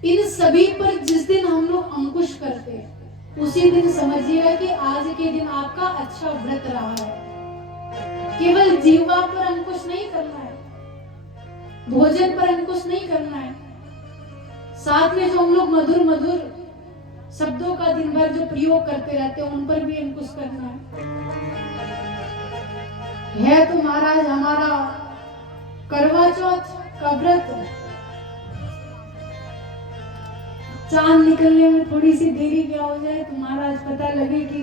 इन सभी पर जिस दिन हम लोग अंकुश करते हैं उसी दिन समझिएगा कि आज के दिन आपका अच्छा व्रत रहा है। केवल जीवा पर अंकुश नहीं करना है, भोजन पर अंकुश नहीं करना है, साथ में जो हम लोग मधुर मधुर शब्दों का दिन भर जो प्रयोग करते रहते हैं उन पर भी अंकुश करना है। तो महाराज हमारा करवा चौथ का व्रत, चांद निकलने में थोड़ी सी देरी क्या हो जाए तो महाराज पता लगे कि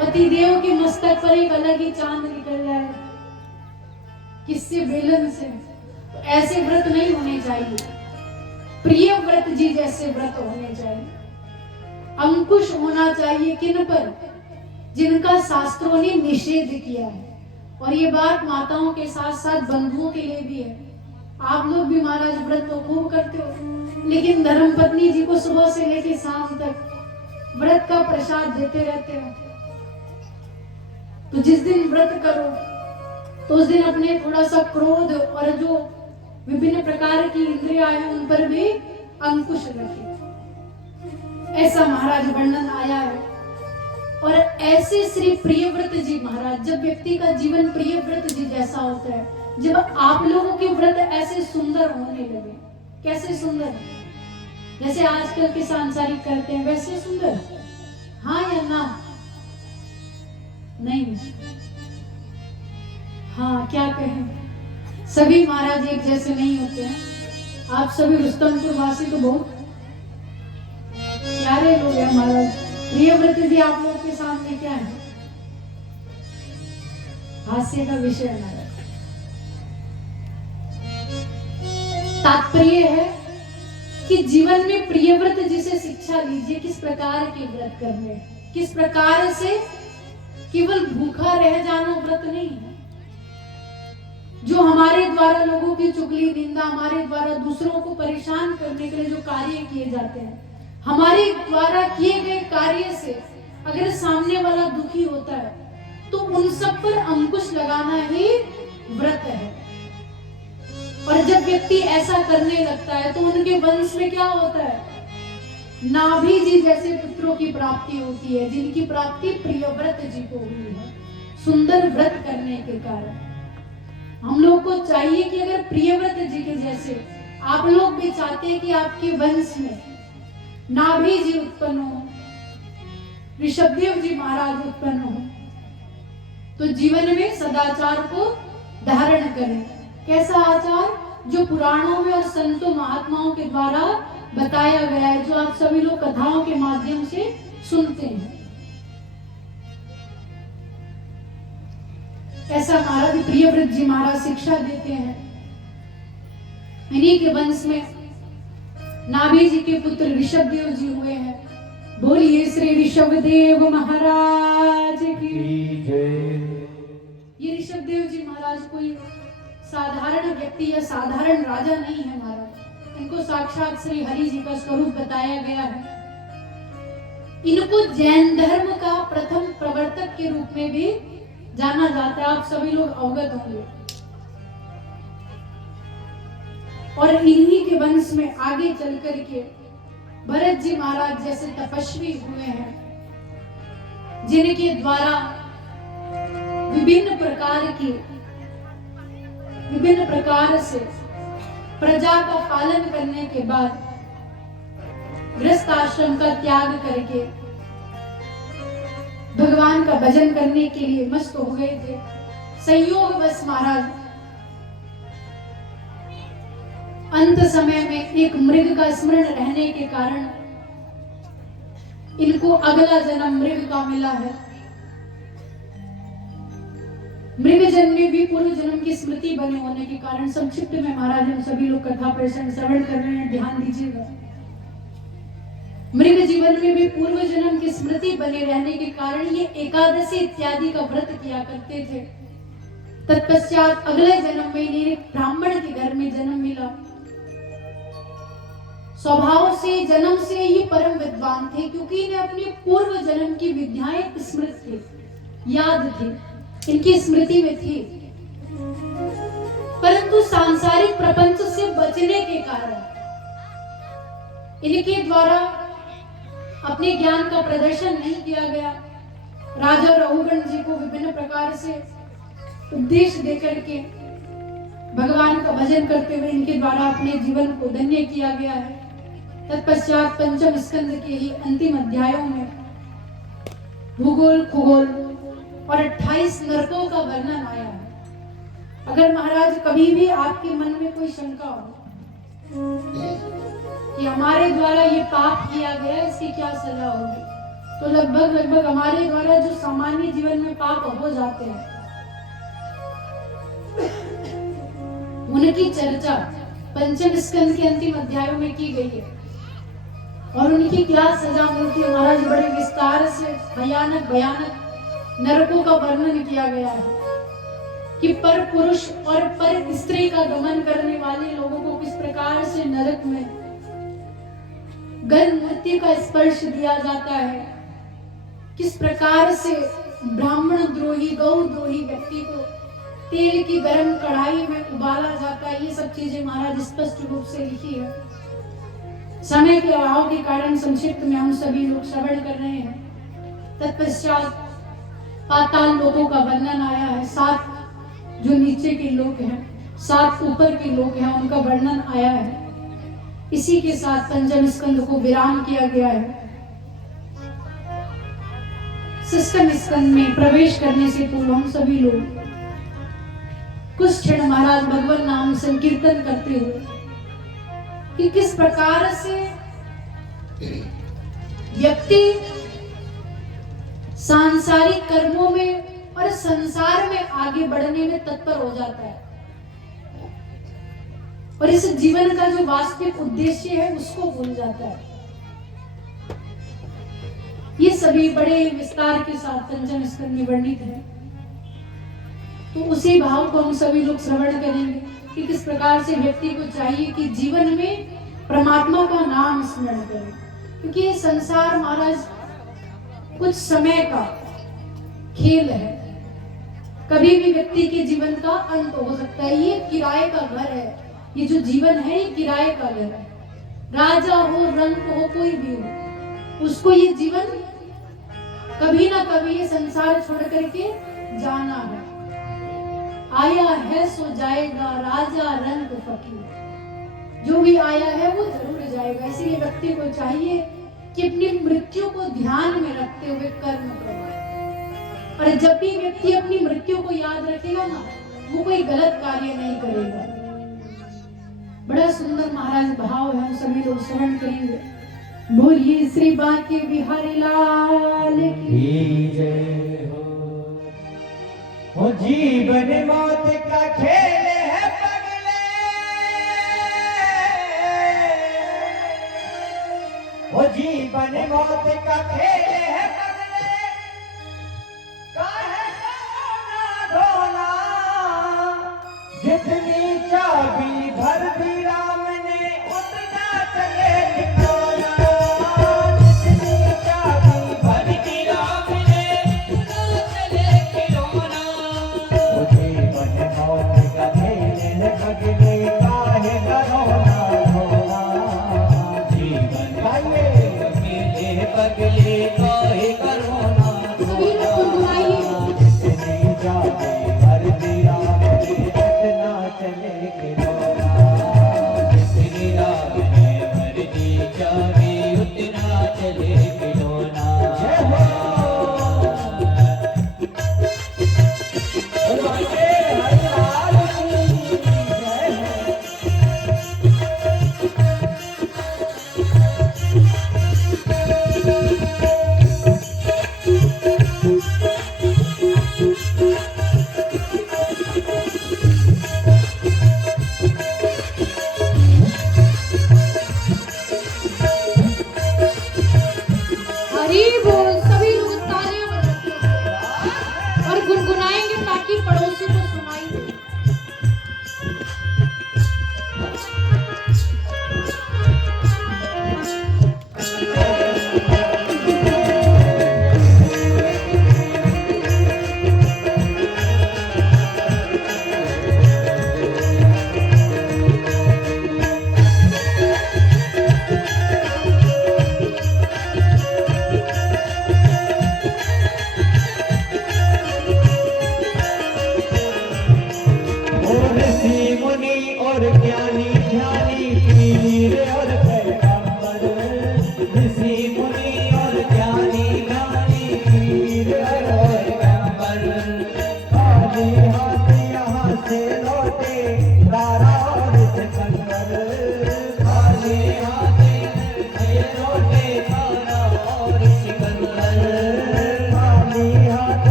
पतिदेव के मस्तक पर एक अलग ही चांद निकल जाए, किससे? बेलन से। तो ऐसे व्रत नहीं होने चाहिए। प्रिय व्रत जी जैसे व्रत होने चाहिए। अंकुश होना चाहिए किन पर? जिनका शास्त्रों ने निषेध किया है। और ये बात माताओं के साथ साथ बंधुओं के लिए भी है। आप लोग भी महाराज व्रत तो खूब करते हो, लेकिन धर्मपत्नी जी को सुबह से लेकर शाम तक व्रत का प्रसाद देते रहते हो। तो जिस दिन व्रत करो तो उस दिन अपने थोड़ा सा क्रोध और जो विभिन्न प्रकार की इंद्रियां हैं उन पर भी अंकुश रखें। ऐसा महाराज वर्णन आया है। और ऐसे श्री प्रियव्रत जी महाराज, जब व्यक्ति का जीवन प्रियव्रत जी जैसा होता है, जब आप लोगों के व्रत ऐसे सुंदर होने लगे, कैसे सुंदर, जैसे आजकल के सांसारिक करते हैं वैसे सुंदर, हाँ या ना? नहीं, हाँ क्या कहें, सभी महाराज एक जैसे नहीं होते हैं। आप सभी रुस्तमपुर वासी तो बहुत प्यारे लोग हैं महाराज। प्रियव्रत जी आप लोग के सामने क्या है? हास्य का विषय हमारा। तात्पर्य है कि जीवन में प्रियव्रत जी से शिक्षा लीजिए, किस प्रकार के व्रत करने, किस प्रकार से केवल भूखा रह जाना व्रत नहीं है। जो हमारे द्वारा लोगों की चुगली निंदा, हमारे द्वारा दूसरों को परेशान करने के लिए जो कार्य किए जाते हैं, हमारे द्वारा किए गए कार्य से अगर सामने वाला दुखी होता है तो उन सब पर अंकुश लगाना ही व्रत है। और जब व्यक्ति ऐसा करने लगता है तो उनके वंश में क्या होता है? नाभि जी जैसे पुत्रों की प्राप्ति होती है, जिनकी प्राप्ति प्रियव्रत जी को हुई है सुंदर व्रत करने के कारण। हम लोग को चाहिए कि अगर प्रियव्रत जी के जैसे आप लोग भी चाहते हैं कि आपके वंश में नाभि जी उत्पन्न हो, ऋषभदेव जी महाराज उत्पन्न हो, तो जीवन में सदाचार को धारण करें। कैसा आचार? जो पुराणों में और संतों महात्माओं के द्वारा बताया गया है, जो आप सभी लोग कथाओं के माध्यम से सुनते हैं। ऐसा महाराज प्रियव्रत जी महाराज शिक्षा देते हैं। इन्हीं के वंश में नाभि जी के पुत्र ऋषभदेव जी हुए हैं। बोलिए श्री ऋषभदेव महाराज की जय। ये ऋषभदेव जी महाराज कोई साधारण व्यक्ति या साधारण राजा नहीं है महाराज। इनको साक्षात श्री हरि जी का स्वरूप बताया गया है। इनको जैन धर्म का प्रथम प्रवर्तक के रूप में भी जाना जाता है। आप सभी लोग अवगत होंगे। और इन्हीं के वंश में आगे चल करके भरत जी महाराज जैसे तपस्वी हुए हैं, जिनके द्वारा विभिन्न प्रकार से प्रजा का पालन करने के बाद गृहस्थ आश्रम का त्याग करके भगवान का भजन करने के लिए मस्त हो गए थे। संयोगवश महाराज अंत समय में एक मृग का स्मरण रहने के कारण इनको अगला जन्म मृग का मिला है। मृग जन्म में भी पूर्व जन्म की स्मृति बने होने के कारण, संक्षिप्त में महाराज हम सभी लोग कथा प्रसंग श्रवण कर रहे हैं, ध्यान दीजिएगा। मृग जीवन में भी पूर्व जन्म की स्मृति बने रहने के कारण ये एकादशी इत्यादि का व्रत किया करते थे। तत्पश्चात अगले जन्म में इन्हें एक ब्राह्मण के घर में जन्म मिला। स्वभाव से जन्म से ही परम विद्वान थे, क्योंकि इन्हें अपने पूर्व जन्म की विद्याएं स्मृत थी, याद थी, इनकी स्मृति में थी। परंतु सांसारिक प्रपंच से बचने के कारण इनके द्वारा अपने ज्ञान का प्रदर्शन नहीं किया गया। राजा रघुगण जी को विभिन्न प्रकार से उपदेश देकर के भगवान का भजन करते हुए इनके द्वारा अपने जीवन को धन्य किया गया है। तत्पश्चात पंचम स्कंद के ही अंतिम अध्यायों में भूगोल, खगोल और 28 नरकों का वर्णन आया है। अगर महाराज कभी भी आपके मन में कोई शंका हो कि हमारे द्वारा ये पाप किया गया, इसकी क्या सजा होगी, तो लगभग हमारे द्वारा जो सामान्य जीवन में पाप हो जाते हैं उनकी चर्चा पंचम स्कंद के अंतिम अध्यायों में की गई है। और उनकी क्या सजा मिलती है महाराज, बड़े विस्तार से भयानक नरकों का वर्णन किया गया है कि पर पुरुष और पर स्त्री का गमन करने वाले लोगों को किस प्रकार से नरक में गंध मूर्ति का स्पर्श दिया जाता है, किस प्रकार से ब्राह्मण द्रोही गौ द्रोही व्यक्ति को तेल की गर्म कढ़ाई में उबाला जाता है। ये सब चीजें महाराज स्पष्ट रूप से लिखी है। समय के अभाव के कारण संक्षिप्त में हम सभी लोग श्रवण कर रहे हैं। तत्पश्चात पाताल लोकों का वर्णन आया है। 7 जो नीचे के लोग हैं, 7 ऊपर के लोग हैं, उनका वर्णन आया है। इसी के साथ पंचम स्कंद को विराम किया गया है। षष्ठम स्कंद में प्रवेश करने से पूर्व हम सभी लोग कुछ क्षण महाराज भगवान नाम संकीर्तन करते हुए कि किस प्रकार से व्यक्ति सांसारिक कर्मों में और संसार में आगे बढ़ने में तत्पर हो जाता है और इस जीवन का जो वास्तविक उद्देश्य है उसको भूल जाता है। ये सभी बड़े विस्तार के साथ पंचम स्कंद में वर्णित है। तो उसी भाव को हम सभी लोग श्रवण करेंगे कि किस प्रकार से व्यक्ति को चाहिए कि जीवन में परमात्मा का नाम स्मरण करें, क्योंकि ये संसार महाराज कुछ समय का खेल है। कभी भी व्यक्ति के जीवन का अंत हो सकता है। ये किराए का घर है। ये जो जीवन है ये किराए का घर है। राजा हो, रंक हो, कोई भी हो, उसको ये जीवन कभी ना कभी ये संसार छोड़ करके जाना है। आया है सो जाएगा, राजा रंक फकीर। जो भी आया है वो जरूर जाएगा। इसीलिए व्यक्ति को चाहिए कि अपनी मृत्यु को ध्यान में रखते हुए कर्म करे। और जब भी व्यक्ति अपनी मृत्यु को याद रखेगा ना, वो कोई गलत कार्य नहीं करेगा। बड़ा सुंदर महाराज भाव है, हम सभी लोग श्रवण करेंगे। बोलिए श्री बांके बिहारी लाल की जय हो। जीवन मौत का खेल है पगले, ओ जीवन मौत का खेल है पगले, काहे रोना धोना, जितनी चाबी भर दी राम ने उतना चले ठिकाना, जितनी चाबी भर दी राम ने उतना चले खिलौना। ओ जीवन मौत का खेल है पगले, काहे रोना धोना, जीवन का खेल है पगले।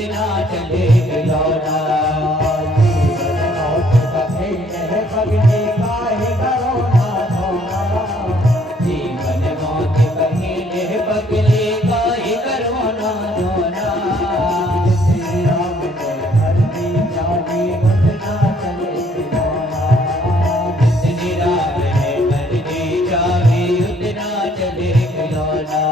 उतना चले खिलौना जीवन मौत का खेल है भगने काहे करो ना धोना जीवन मौत का खेल है भगने काहे करो ना धोना श्री राम ने धरती जाने उतना चले खिलौना श्री राम ने धरती जाने उतना चले खिलौना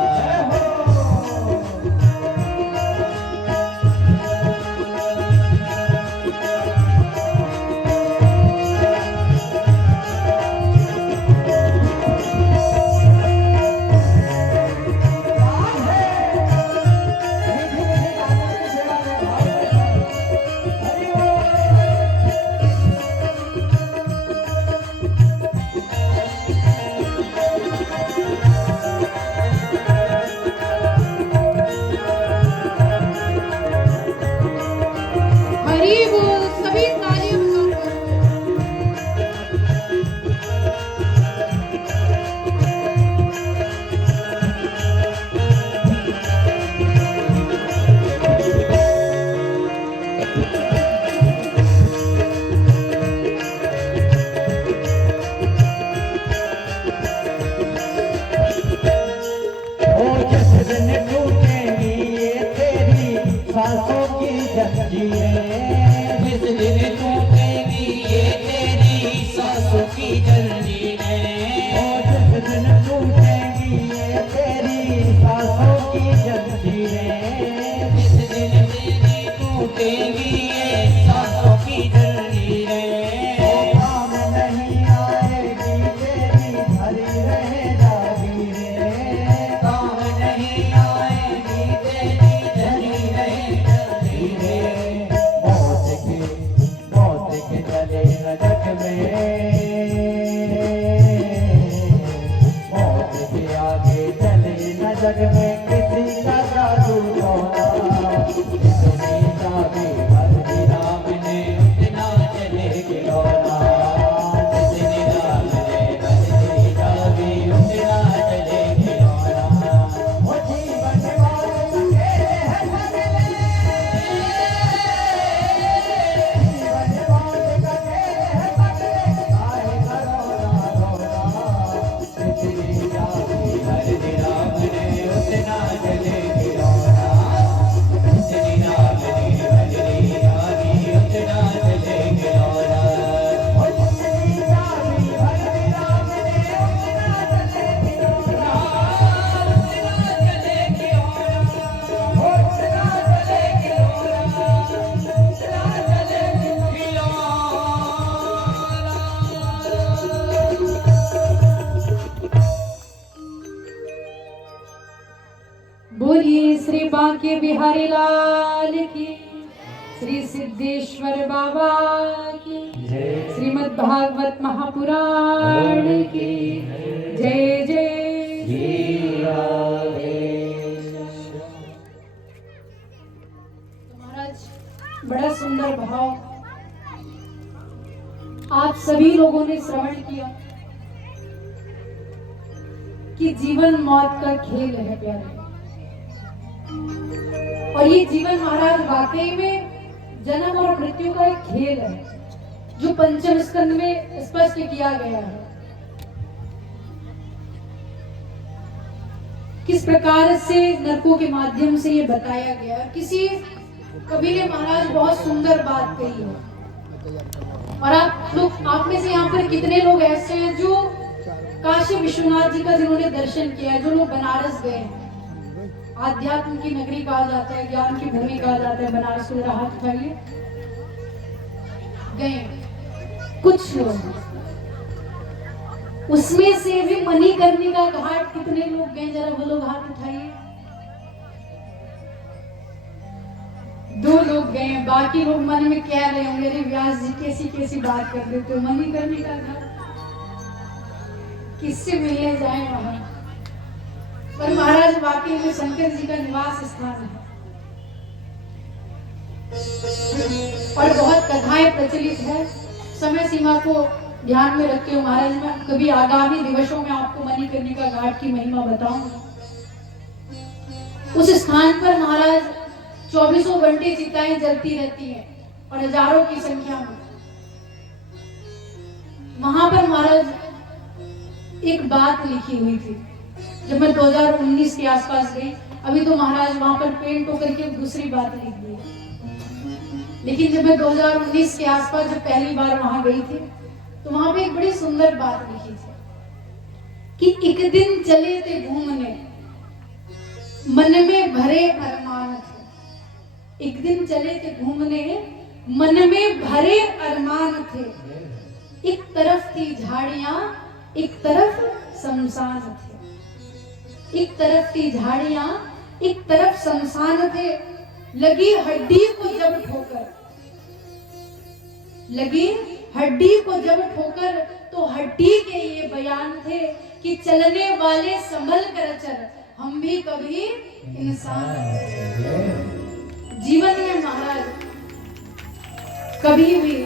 हरि बोल सभी तालियां बजाओ। ओ जिस दिन टूटेंगी ये तेरी सांसों की जंजीरें जिस दिन टूटेंगी ये तेरी सांसों की जंजीरें ओ जिस दिन टूटेंगी ये तेरी सांसों की जंजीरें जिस दिन तेरी टूटेंगी ये सांसों की जंजीरें ओ काम नहीं आएगी तेरी भरी रहे जागीरें काम नहीं आएगी तेरी धरी रहे जागीरें मौत के चले न जग में मौत के आगे चले न जग में किसी का जादू टोना जितनी चाबी भरती राम ने उतना चले खिलौना जितनी राम ने भरती चाबी उतना चले खिलौना वो जीवन वाले अकेले हैं बदले जीवन वाले अकेले हैं बदले काहे करो ना रोना जितनी चाबी भरती राम ने उतना चले खिलौना जितनी राम ने भरती चाबी उतना चले खिलौना वो जितनी चाबी भरती राम ने उतना चले खिलौना उतना चले खिलौना उतना चले खिलौना उतना चले बोलिए श्री बांके बिहारी लाल की, श्री सिद्धेश्वर बाबा की, श्रीमद् भागवत महापुराण की जय जय। महाराज बड़ा सुंदर भाव आप सभी लोगों ने श्रवण किया कि जीवन मौत का खेल है प्यारे, और ये जीवन महाराज वाकई में जन्म और मृत्यु का एक खेल है जो पंचम स्कंद में स्पष्ट किया गया है। किस प्रकार से नरकों के माध्यम से ये बताया गया। किसी कवि ने महाराज बहुत सुंदर बात कही है, और आप में से यहाँ पर कितने लोग ऐसे हैं जो काशी विश्वनाथ जी का जिन्होंने दर्शन किया है, जो लोग बनारस गए हैं। आध्यात्म की नगरी कहा जाता है, ज्ञान की भूमि कहा जाता है बनारस को। राहत उठाइए, गए कुछ लोग, उसमें से भी मणिकर्णिका घाट कितने लोग गए, जरा वो लोग हाथ उठाइए। 2 लोग गए, बाकी लोग मन में कह रहे होंगे अरे व्यास जी कैसी कैसी बात कर देते हो, मणिकर्णिका घाट किससे मिलने जाए वहां। पर महाराज वाकई में शंकर जी का निवास स्थान है, और बहुत कथाएं प्रचलित है। समय सीमा को ध्यान में रखते हुए महाराज मैं कभी आगामी दिवसों में आपको मणिकर्णिका घाट की महिमा बताऊंगा। उस स्थान पर महाराज 24 घंटे चिताएं जलती रहती हैं और हजारों की संख्या में। वहां पर महाराज एक बात लिखी हुई थी। जब मैं 2019 के आसपास गई, अभी तो महाराज वहां पर पेंट होकर के दूसरी बात लिख दी, लेकिन जब मैं 2019 के आसपास जब पहली बार वहां गई थी, तो वहां पे एक बड़ी सुंदर बात लिखी थी कि एक दिन चले थे घूमने, मन में भरे अरमान थे। एक दिन चले थे घूमने, मन में भरे अरमान थे। एक तरफ थी झाड़ियां, एक तरफ शमशान थे। एक तरफ थी झाड़ियां, एक तरफ शमशान थे। लगी हड्डी को जब ठोकर, लगी हड्डी को जब ठोकर, तो हड्डी के ये बयान थे कि चलने वाले संभल कर चल, हम भी कभी इंसान हैं। जीवन में महाराज कभी भी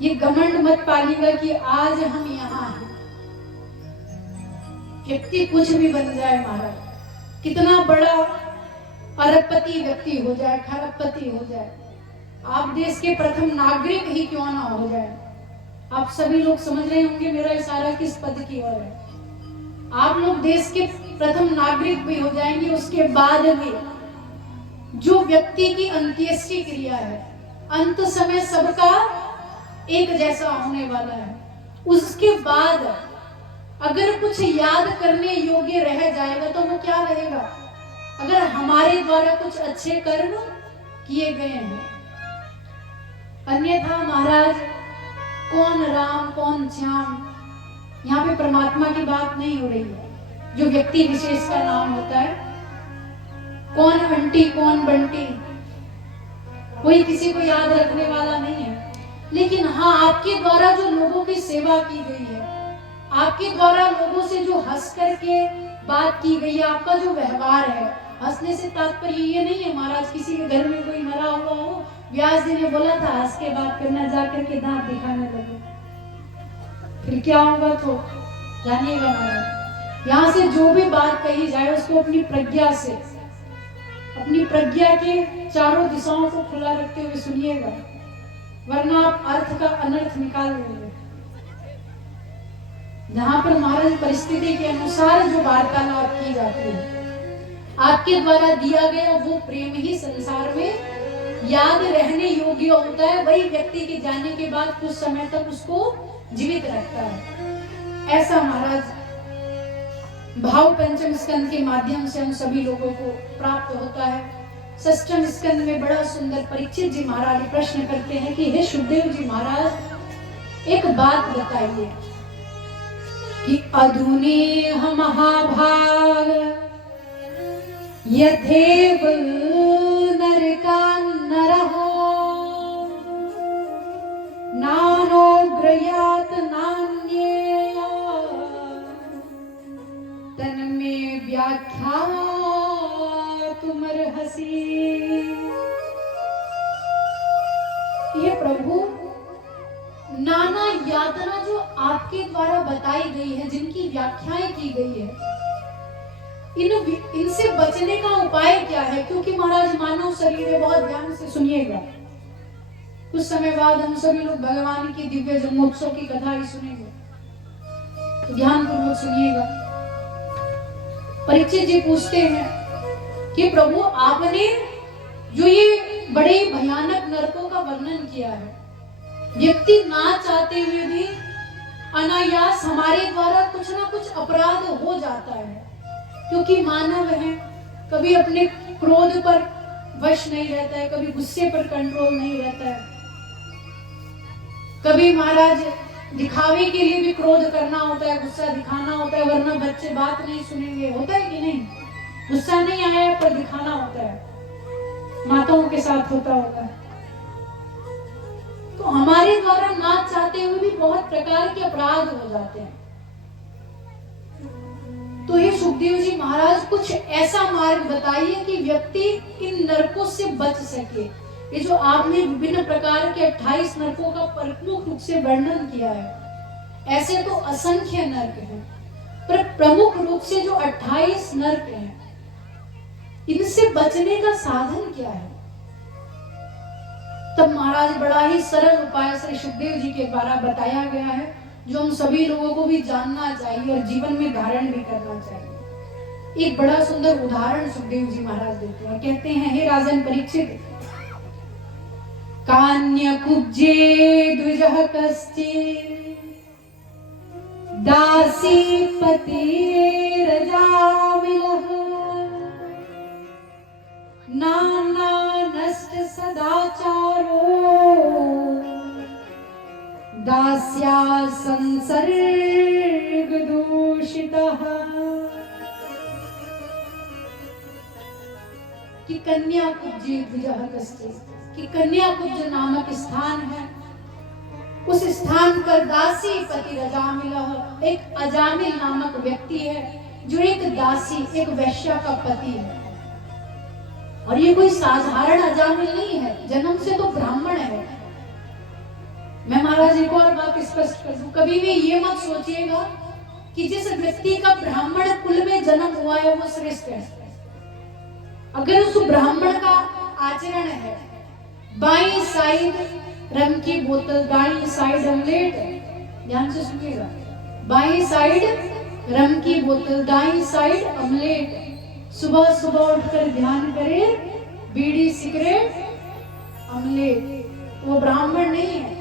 ये घमंड मत पालिएगा कि आज हम यहाँ हैं। व्यक्ति कुछ भी बन जाए महाराज, कितना बड़ा अरबपति व्यक्ति हो जाए, खरबपति हो जाए, आप देश के प्रथम नागरिक ही क्यों ना हो जाए, आप सभी लोग समझ रहे होंगे मेरा इशारा किस पद की ओर है। आप लोग देश के प्रथम नागरिक भी हो जाएंगे, उसके बाद भी जो व्यक्ति की अंत्येष्टि क्रिया है, अंत समय सबका एक जैसा होने वाला है। उसके बाद अगर कुछ याद करने योग्य रह जाएगा तो वो क्या रहेगा? अगर हमारे द्वारा कुछ अच्छे कर्म किए गए हैं। अन्यथा महाराज कौन राम कौन श्याम, यहाँ पे परमात्मा की बात नहीं हो रही है। जो व्यक्ति विशेष का नाम होता है, कौन आंटी कौन बंटी, कोई किसी को याद रखने वाला नहीं है। लेकिन हाँ, आपके द्वारा जो लोगों की सेवा की गई है, आपके द्वारा लोगों से जो हंस करके बात की गई है, आपका जो व्यवहार है, हंसने से तात्पर्य ये नहीं है महाराज किसी के घर में कोई मरा हुआ हो, व्यास जी ने बोला था हंस के बात करना, जाकर के दांत दिखाने लगे, फिर क्या होगा तो जानिएगा महाराज। यहाँ से जो भी बात कही जाए उसको अपनी प्रज्ञा से, अपनी प्रज्ञा के चारों दिशाओं को खुला रखते हुए सुनिएगा, वरना आप अर्थ का अनर्थ निकाल देंगे। जहां पर महाराज परिस्थिति के अनुसार जो वार्तालाप की जाती है, आपके द्वारा दिया गया वो प्रेम ही संसार में याद रहने योग्य होता है। वही व्यक्ति के जाने के बाद कुछ समय तक उसको जीवित रखता है। ऐसा महाराज भाव पंचम स्कंद के माध्यम से हम सभी लोगों को प्राप्त होता है। षष्ठम स्कंद में बड़ा सुंदर परीक्षित जी महाराज प्रश्न करते हैं कि हे शुभदेव जी महाराज, एक बात बताइए कि अधुने महाभाग यथेव नरका नरहो नानोग्रयात नान्येया तन्मे व्याख्या तुमर्हसि। ये प्रभु, नाना यातना जो आपके द्वारा बताई गई है, जिनकी व्याख्याएं की गई है, इनसे बचने का उपाय क्या है? क्योंकि महाराज मानव शरीर है, बहुत ध्यान से सुनिएगा। कुछ समय बाद हम सभी लोग भगवान की दिव्य जन्मोत्सव की कथा ही सुनेंगे, तो ध्यान पूर्वक सुनिएगा। परीक्षित जी पूछते हैं कि प्रभु, आपने जो ये बड़े भयानक नरकों का वर्णन किया है, व्यक्ति ना चाहते हुए भी अनायास हमारे द्वारा कुछ ना कुछ अपराध हो जाता है, क्योंकि मानव है, कभी अपने क्रोध पर वश नहीं रहता है, कभी गुस्से पर कंट्रोल नहीं रहता है, कभी महाराज दिखावे के लिए भी क्रोध करना होता है, गुस्सा दिखाना होता है, वरना बच्चे बात नहीं सुनेंगे। होता है कि नहीं? गुस्सा नहीं आया पर दिखाना होता है, माताओं के साथ होता होगा। तो हमारे द्वारा ना चाहते हुए भी बहुत प्रकार के अपराध हो जाते हैं। तो ये सुखदेव जी महाराज कुछ ऐसा मार्ग बताइए कि व्यक्ति इन नरकों से बच सके। ये जो आपने विभिन्न प्रकार के 28 नरकों का प्रमुख रूप से वर्णन किया है, ऐसे तो असंख्य नरक हैं, पर प्रमुख रूप से जो 28 नरक हैं, इनसे बचने का साधन क्या है? तब महाराज बड़ा ही सरल उपाय श्री सुखदेव जी के द्वारा बताया गया है, जो हम सभी लोगों को भी जानना चाहिए और जीवन में धारण भी करना चाहिए। एक बड़ा सुंदर उदाहरण सुखदेव जी महाराज देते हैं, कहते हैं, हे राजन परीक्षित, कान्य कुब्जे द्विजः कश्चित् दासी पति रजामिलः नाना नष्ट सदाचारो दास्या संसर्ग दूषितः। कि कन्या कुब्जे द्विजः कश्चित्, कि कन्या कुब्ज नामक स्थान है, उस स्थान पर दासी पति रजामिलः, एक अजामिल नामक व्यक्ति है जो एक दासी, एक वैश्या का पति है। और ये कोई साधारण अजामिल नहीं है, जन्म से तो ब्राह्मण है। मैं महाराज एक और बात स्पष्ट कर दूं, कभी भी ये मत सोचिएगा कि जिस व्यक्ति का ब्राह्मण कुल में जन्म हुआ है वो श्रेष्ठ है। अगर उस ब्राह्मण का आचरण है, बाईं साइड रम की बोतल, दाईं साइड ऑमलेट, ध्यान से सुनिएगा, बाईं साइड रम की बोतल, दाईं साइड ऑमलेट, सुबह सुबह उठकर ध्यान करे, बीड़ी सिगरेट ऑमलेट, वो ब्राह्मण नहीं है।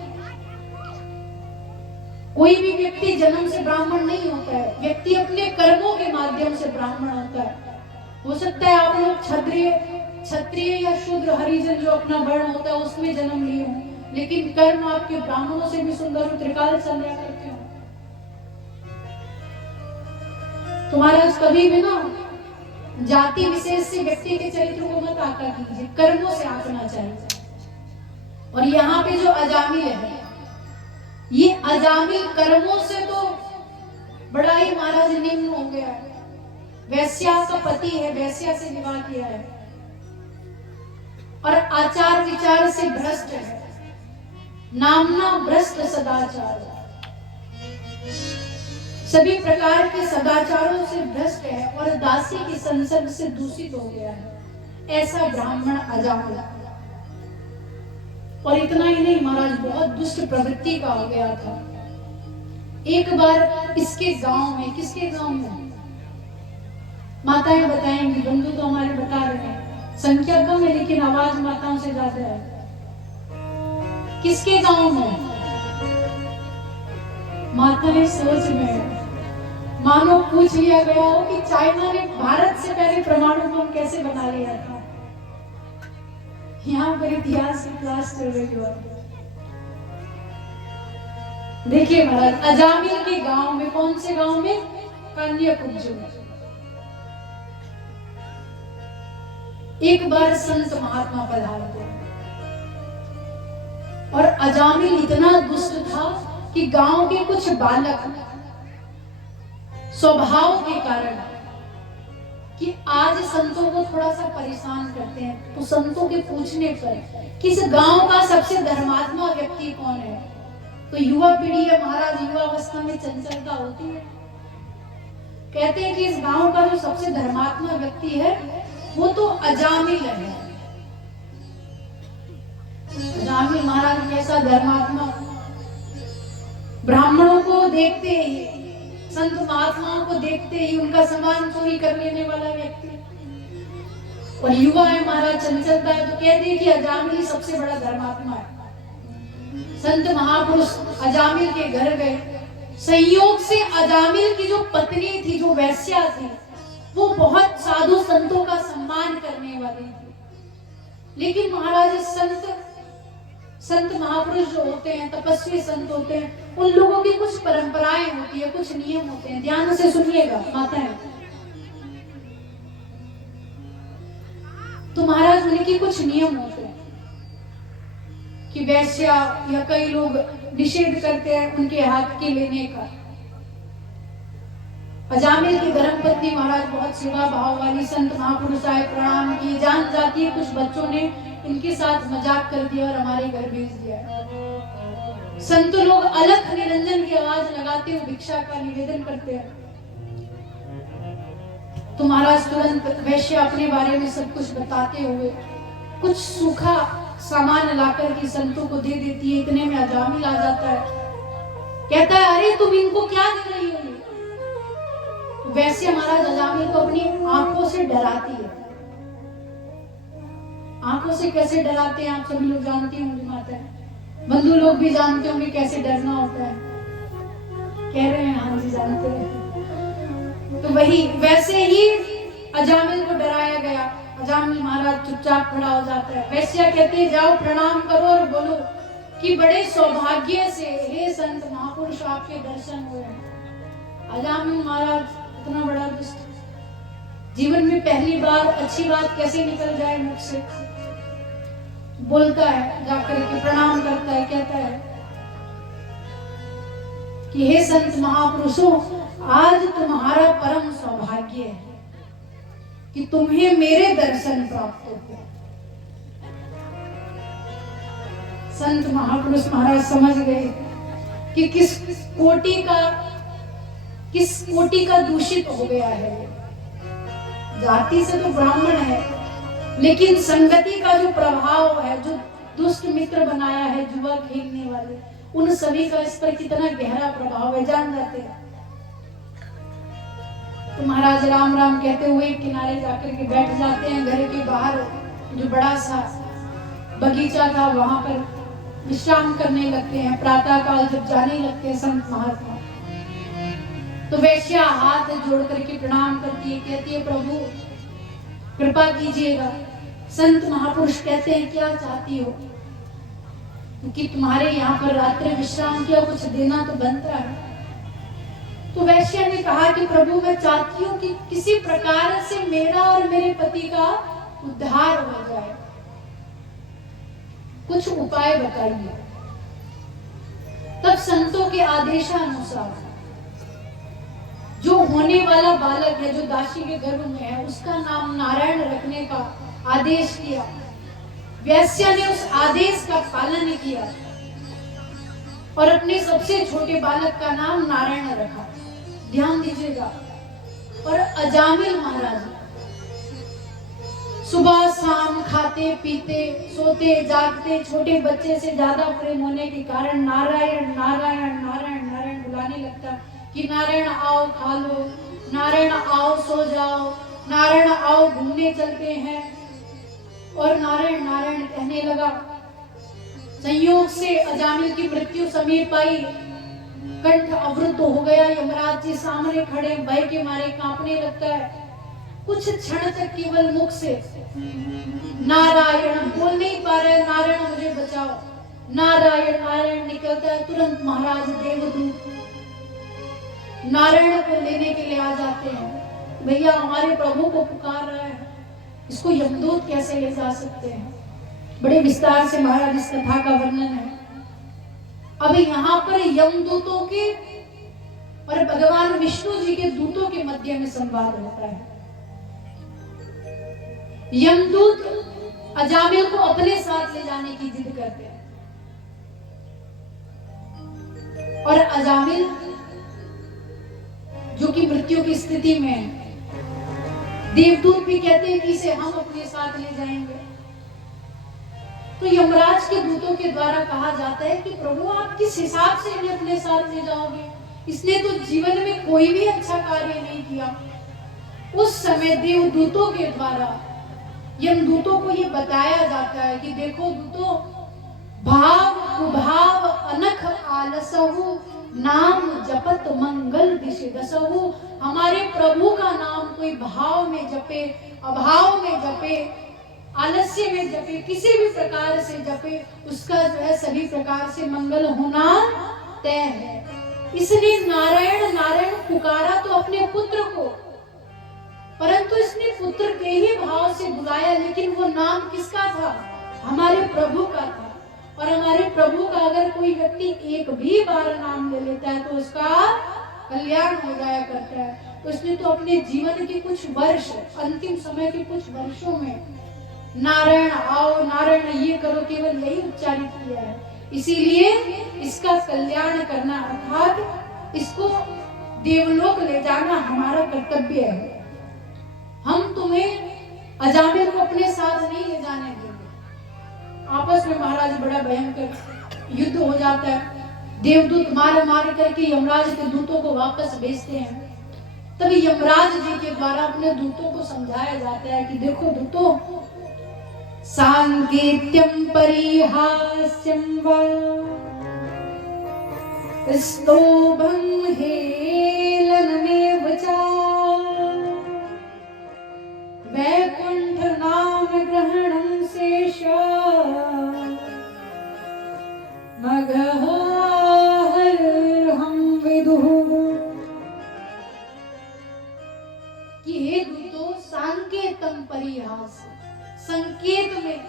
कोई भी व्यक्ति जन्म से ब्राह्मण नहीं होता है, व्यक्ति अपने कर्मों के माध्यम से ब्राह्मण होता है। हो सकता है आप लोग क्षत्रिय या शूद्र हरिजन जो अपना वर्ण होता है उसमें जन्म लिए हो, लेकिन कर्म आपके ब्राह्मणों से भी सुंदर हो, त्रिकाल संध्या करते हो। तुम्हारा कभी भी ना जाति विशेष से व्यक्ति के चरित्र को मत आका कीजिए, कर्मों से आंकना चाहिए। और यहाँ पे जो अजामिल है, ये अजामिल कर्मों से तो बड़ा ही महाराज निम्न हो गया है। वैश्या का पति है, वैश्या से विवाह किया है और आचार विचार से भ्रष्ट है, नामना भ्रष्ट सदाचार, सभी प्रकार के सदाचारों से भ्रष्ट है और दासी की संसर्ग से दूषित हो गया है, ऐसा ब्राह्मण अजामिल। और इतना ही नहीं महाराज, बहुत दुष्ट प्रवृत्ति का हो गया था। एक बार इसके गांव में, किसके गांव में, माताएं बताएंगी, बंधु तो हमारे बता रहे हैं, संख्या कम है लेकिन आवाज माताओं से ज्यादा है। किसके गांव में? माताएं सोच में, मानो पूछ लिया गया हो कि चाइना ने भारत से पहले परमाणु बम कैसे बना लिया था। यहाँ पर इतिहास की क्लास चल रही है। देखिए महाराज, अजामिल के गांव में, कौन से गांव में? कन्याकुब्ज में। एक बार संत महात्मा पधारते और अजामिल इतना दुष्ट था कि गांव के कुछ बालक स्वभाव के कारण कि आज संतों को थोड़ा सा परेशान करते हैं, तो संतों के पूछने पर किस गांव का सबसे धर्मात्मा व्यक्ति कौन है, तो युवा पीढ़ी है महाराज, युवा अवस्था में चंचलता होती है। कहते हैं कि इस गांव का जो सबसे धर्मात्मा व्यक्ति है वो तो अजामिल है। अजामिल महाराज कैसा धर्मात्मा, ब्राह्मणों को देखते ही, संत महात्माओं को देखते ही उनका सामान चोरी कर लेने वाला व्यक्ति, और युवा है महाराज, चंचलता है, तो कहते हैं कि अजामिल सबसे बड़ा धर्मात्मा है। संत महापुरुष अजामिल के घर गए, संयोग से अजामिल की जो पत्नी थी, जो वैश्या थी, वो बहुत साधु संतों का सम्मान करने वाली थी। लेकिन महाराज संत महापुरुष जो होते हैं, तपस्वी संत होते हैं, उन लोगों की कुछ परंपराएं होती है, कुछ नियम होते हैं। ध्यान से सुनिएगा माताएं, तो महाराज उनके कुछ नियम होते हैं कि वैश्या या कई लोग निषेध करते हैं उनके हाथ के लेने का। अजामिल की धर्मपत्नी महाराज बहुत सेवा भाव वाली, संत महापुरुष आए, प्रणाम किए, जान जाती है कुछ बच्चों ने इनके साथ मजाक कर दिया और हमारे घर भेज दिया। संत लोग अलख निरंजन की आवाज लगाते हुए भिक्षा का निवेदन करते हैं। तो महाराज तुरंत वैश्य अपने बारे में सब कुछ बताते हुए कुछ सूखा सामान लाकर के संतों को दे देती है। इतने में अजामिल आ जाता है, कहता है अरे तुम इनको क्या दे रही हो? वैसे महाराज अजामिल को अपनी आंखों से डराती है। आंखों से कैसे डराते हैं आप सभी लोग जानती होंगे माता, बंधु लोग भी जानते होंगे कैसे डरना होता है। कह रहे हैं हाँ जी जानते हैं। तो वही वैसे ही अजामिल को डराया गया। अजामिल महाराज चुपचाप खड़ा हो जाता है। वैश्या कहते हैं जाओ प्रणाम करो और बोलो कि बड़े सौभाग्य से हे संत महापुरुष आपके दर्शन हुए हैं। अजामिल महाराज इतना बड़ा दुष्ट, जीवन में पहली बार अच्छी बात कैसे निकल जाए मुझसे, बोलता है जाकर के प्रणाम करता है, कहता है कि हे संत महापुरुषों आज तुम्हारा परम सौभाग्य है कि तुम्हें मेरे दर्शन प्राप्त होते। संत महापुरुष महाराज समझ गए कि किस कोटि का दूषित हो गया है। जाति से तो ब्राह्मण है, लेकिन संगति का जो प्रभाव है, जो दुष्ट मित्र बनाया है जुआ खेलने वाले, उन सभी का इस पर कितना गहरा प्रभाव है जान जाते हैं। तो महाराज राम राम कहते हुए किनारे जाकर के बैठ जाते हैं। घर के बाहर जो बड़ा सा बगीचा था वहां पर विश्राम करने लगते हैं। प्रातः काल जब जाने लगते हैं संत महात्मा, तो वैश्या हाथ जोड़ करके प्रणाम करती है, कहती है प्रभु कृपा कीजिएगा। संत महापुरुष कहते हैं क्या चाहती हो? क्योंकि तुम्हारे यहाँ पर रात्रि विश्राम किया, कुछ देना तो बनता है। तो वैश्या ने कहा कि प्रभु मैं चाहती हूँ कि किसी प्रकार से मेरा और मेरे पति का उद्धार हो जाए, कुछ उपाय बताइए। तब संतों के आदेशानुसार जो होने वाला बालक है, जो दासी के गर्भ में है, उसका नाम नारायण रखने का आदेश किया। वैश्या ने उस आदेश का पालन किया और अपने सबसे छोटे बालक का नाम नारायण रखा। ध्यान दीजिएगा। और अजामिल महाराज सुबह शाम खाते पीते सोते जागते छोटे बच्चे से ज्यादा प्रेम होने के कारण नारायण नारायण नारायण नारायण बुलाने लगता कि नारायण आओ खा लो, नारायण आओ सो जाओ, नारायण आओ घूमने चलते हैं। और नारायण नारायण कहने लगा। संयोग से अजामिल की मृत्यु समीप आई, कंठ अवरुद्ध हो गया। यमराज जी सामने खड़े, भय के मारे कांपने लगता है। कुछ क्षण तक केवल मुख से नारायण बोल नहीं पा रहे, नारायण मुझे बचाओ, नारायण नारायण निकलता है। तुरंत महाराज देवदूत नारायण को लेने के लिए आ जाते हैं। भैया हमारे प्रभु को पुकार रहा है, इसको यमदूत कैसे ले जा सकते हैं? बड़े विस्तार से महाराज इस कथा का वर्णन है। अब यहाँ पर यमदूतों के और भगवान विष्णु जी के दूतों के मध्य में संवाद होता है। यमदूत अजामिल को अपने साथ ले जाने की जिद करते हैं और अजामिल जो कि मृत्यु की स्थिति में है, देवदूत भी कहते हैं कि इसे हम अपने साथ ले जाएंगे। तो यमराज के दूतों के द्वारा कहा जाता है कि प्रभु आप किस हिसाब से इन्हें अपने साथ ले जाओगे? इसने तो जीवन में कोई भी अच्छा कार्य नहीं किया। उस समय देवदूतों के द्वारा यमदूतों को ये बताया जाता है कि देखो दूतों, भाव कुभाव अनख आलसहु नाम जपत मंगल दिशे दसहु। हमारे प्रभु का नाम कोई भाव में जपे, अभाव में जपे, आलस्य में जपे, किसी भी प्रकार से जपे, उसका जो है सभी प्रकार से मंगल होना तय है। इसने नारायण नारायण पुकारा तो अपने पुत्र को, परंतु इसने पुत्र के ही भाव से बुलाया, लेकिन वो नाम किसका था? हमारे प्रभु का था। और हमारे प्रभु का अगर कोई व्यक्ति एक भी बार नाम ले लेता है तो उसका कल्याण हो जाया करता है। तो इसने तो अपने जीवन के कुछ वर्ष, अंतिम समय के कुछ वर्षों में नारायण आओ नारायण ये करो केवल यही उच्चारित किया है। इसीलिए इसका कल्याण करना अर्थात इसको देवलोक ले जाना हमारा कर्तव्य है। हम तुम्हें अजामिल को अपने साथ नहीं ले जाने देंगे। आपस में महाराज बड़ा भयंकर युद्ध हो जाता है। देवदूत मार मार करके यमराज के दूतों को वापस भेजते हैं। तभी यमराज जी के द्वारा अपने दूतों को समझाया जाता है कि देखो दूतों, सांकेत्यम परिहास्यम वा स्तोभं हेलनमेव च वैकुंठ नाम ग्रहणं शेष मगः हम विदुः। कि हे दूतों, सांकेतम परिहास, संकेत में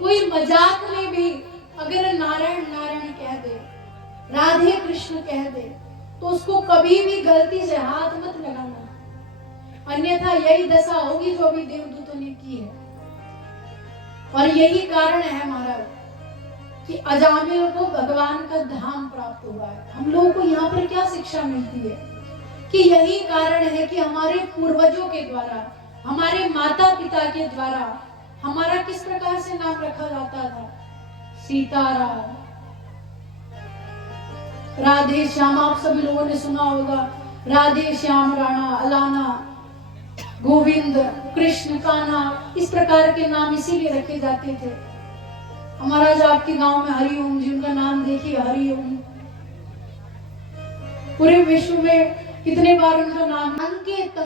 कोई मजाक में भी अगर नारायण नारायण कह दे, राधे कृष्ण कह दे, तो उसको कभी भी गलती से हाथ मत लगाना, अन्यथा यही दशा होगी जो अभी देवदूतों ने की है। और यही कारण है महाराज कि अजामिल को भगवान का धाम प्राप्त हुआ है। हम लोगों को यहाँ पर क्या शिक्षा मिलती है कि यही कारण है कि हमारे पूर्वजों के द्वारा, हमारे माता पिता के द्वारा हमारा किस प्रकार से नाम रखा जाता था, सीताराम, राधे श्याम। आप सभी लोगों ने सुना होगा, राधे श्याम, राणा, अलाना, गोविंद, कृष्ण, कान्हा, इस प्रकार के नाम इसीलिए रखे जाते थे। महाराज आपके गांव में हरिओम जी, उनका नाम देखिए, हरिओम। पूरे विश्व में कितने बार उनका नाम अंकित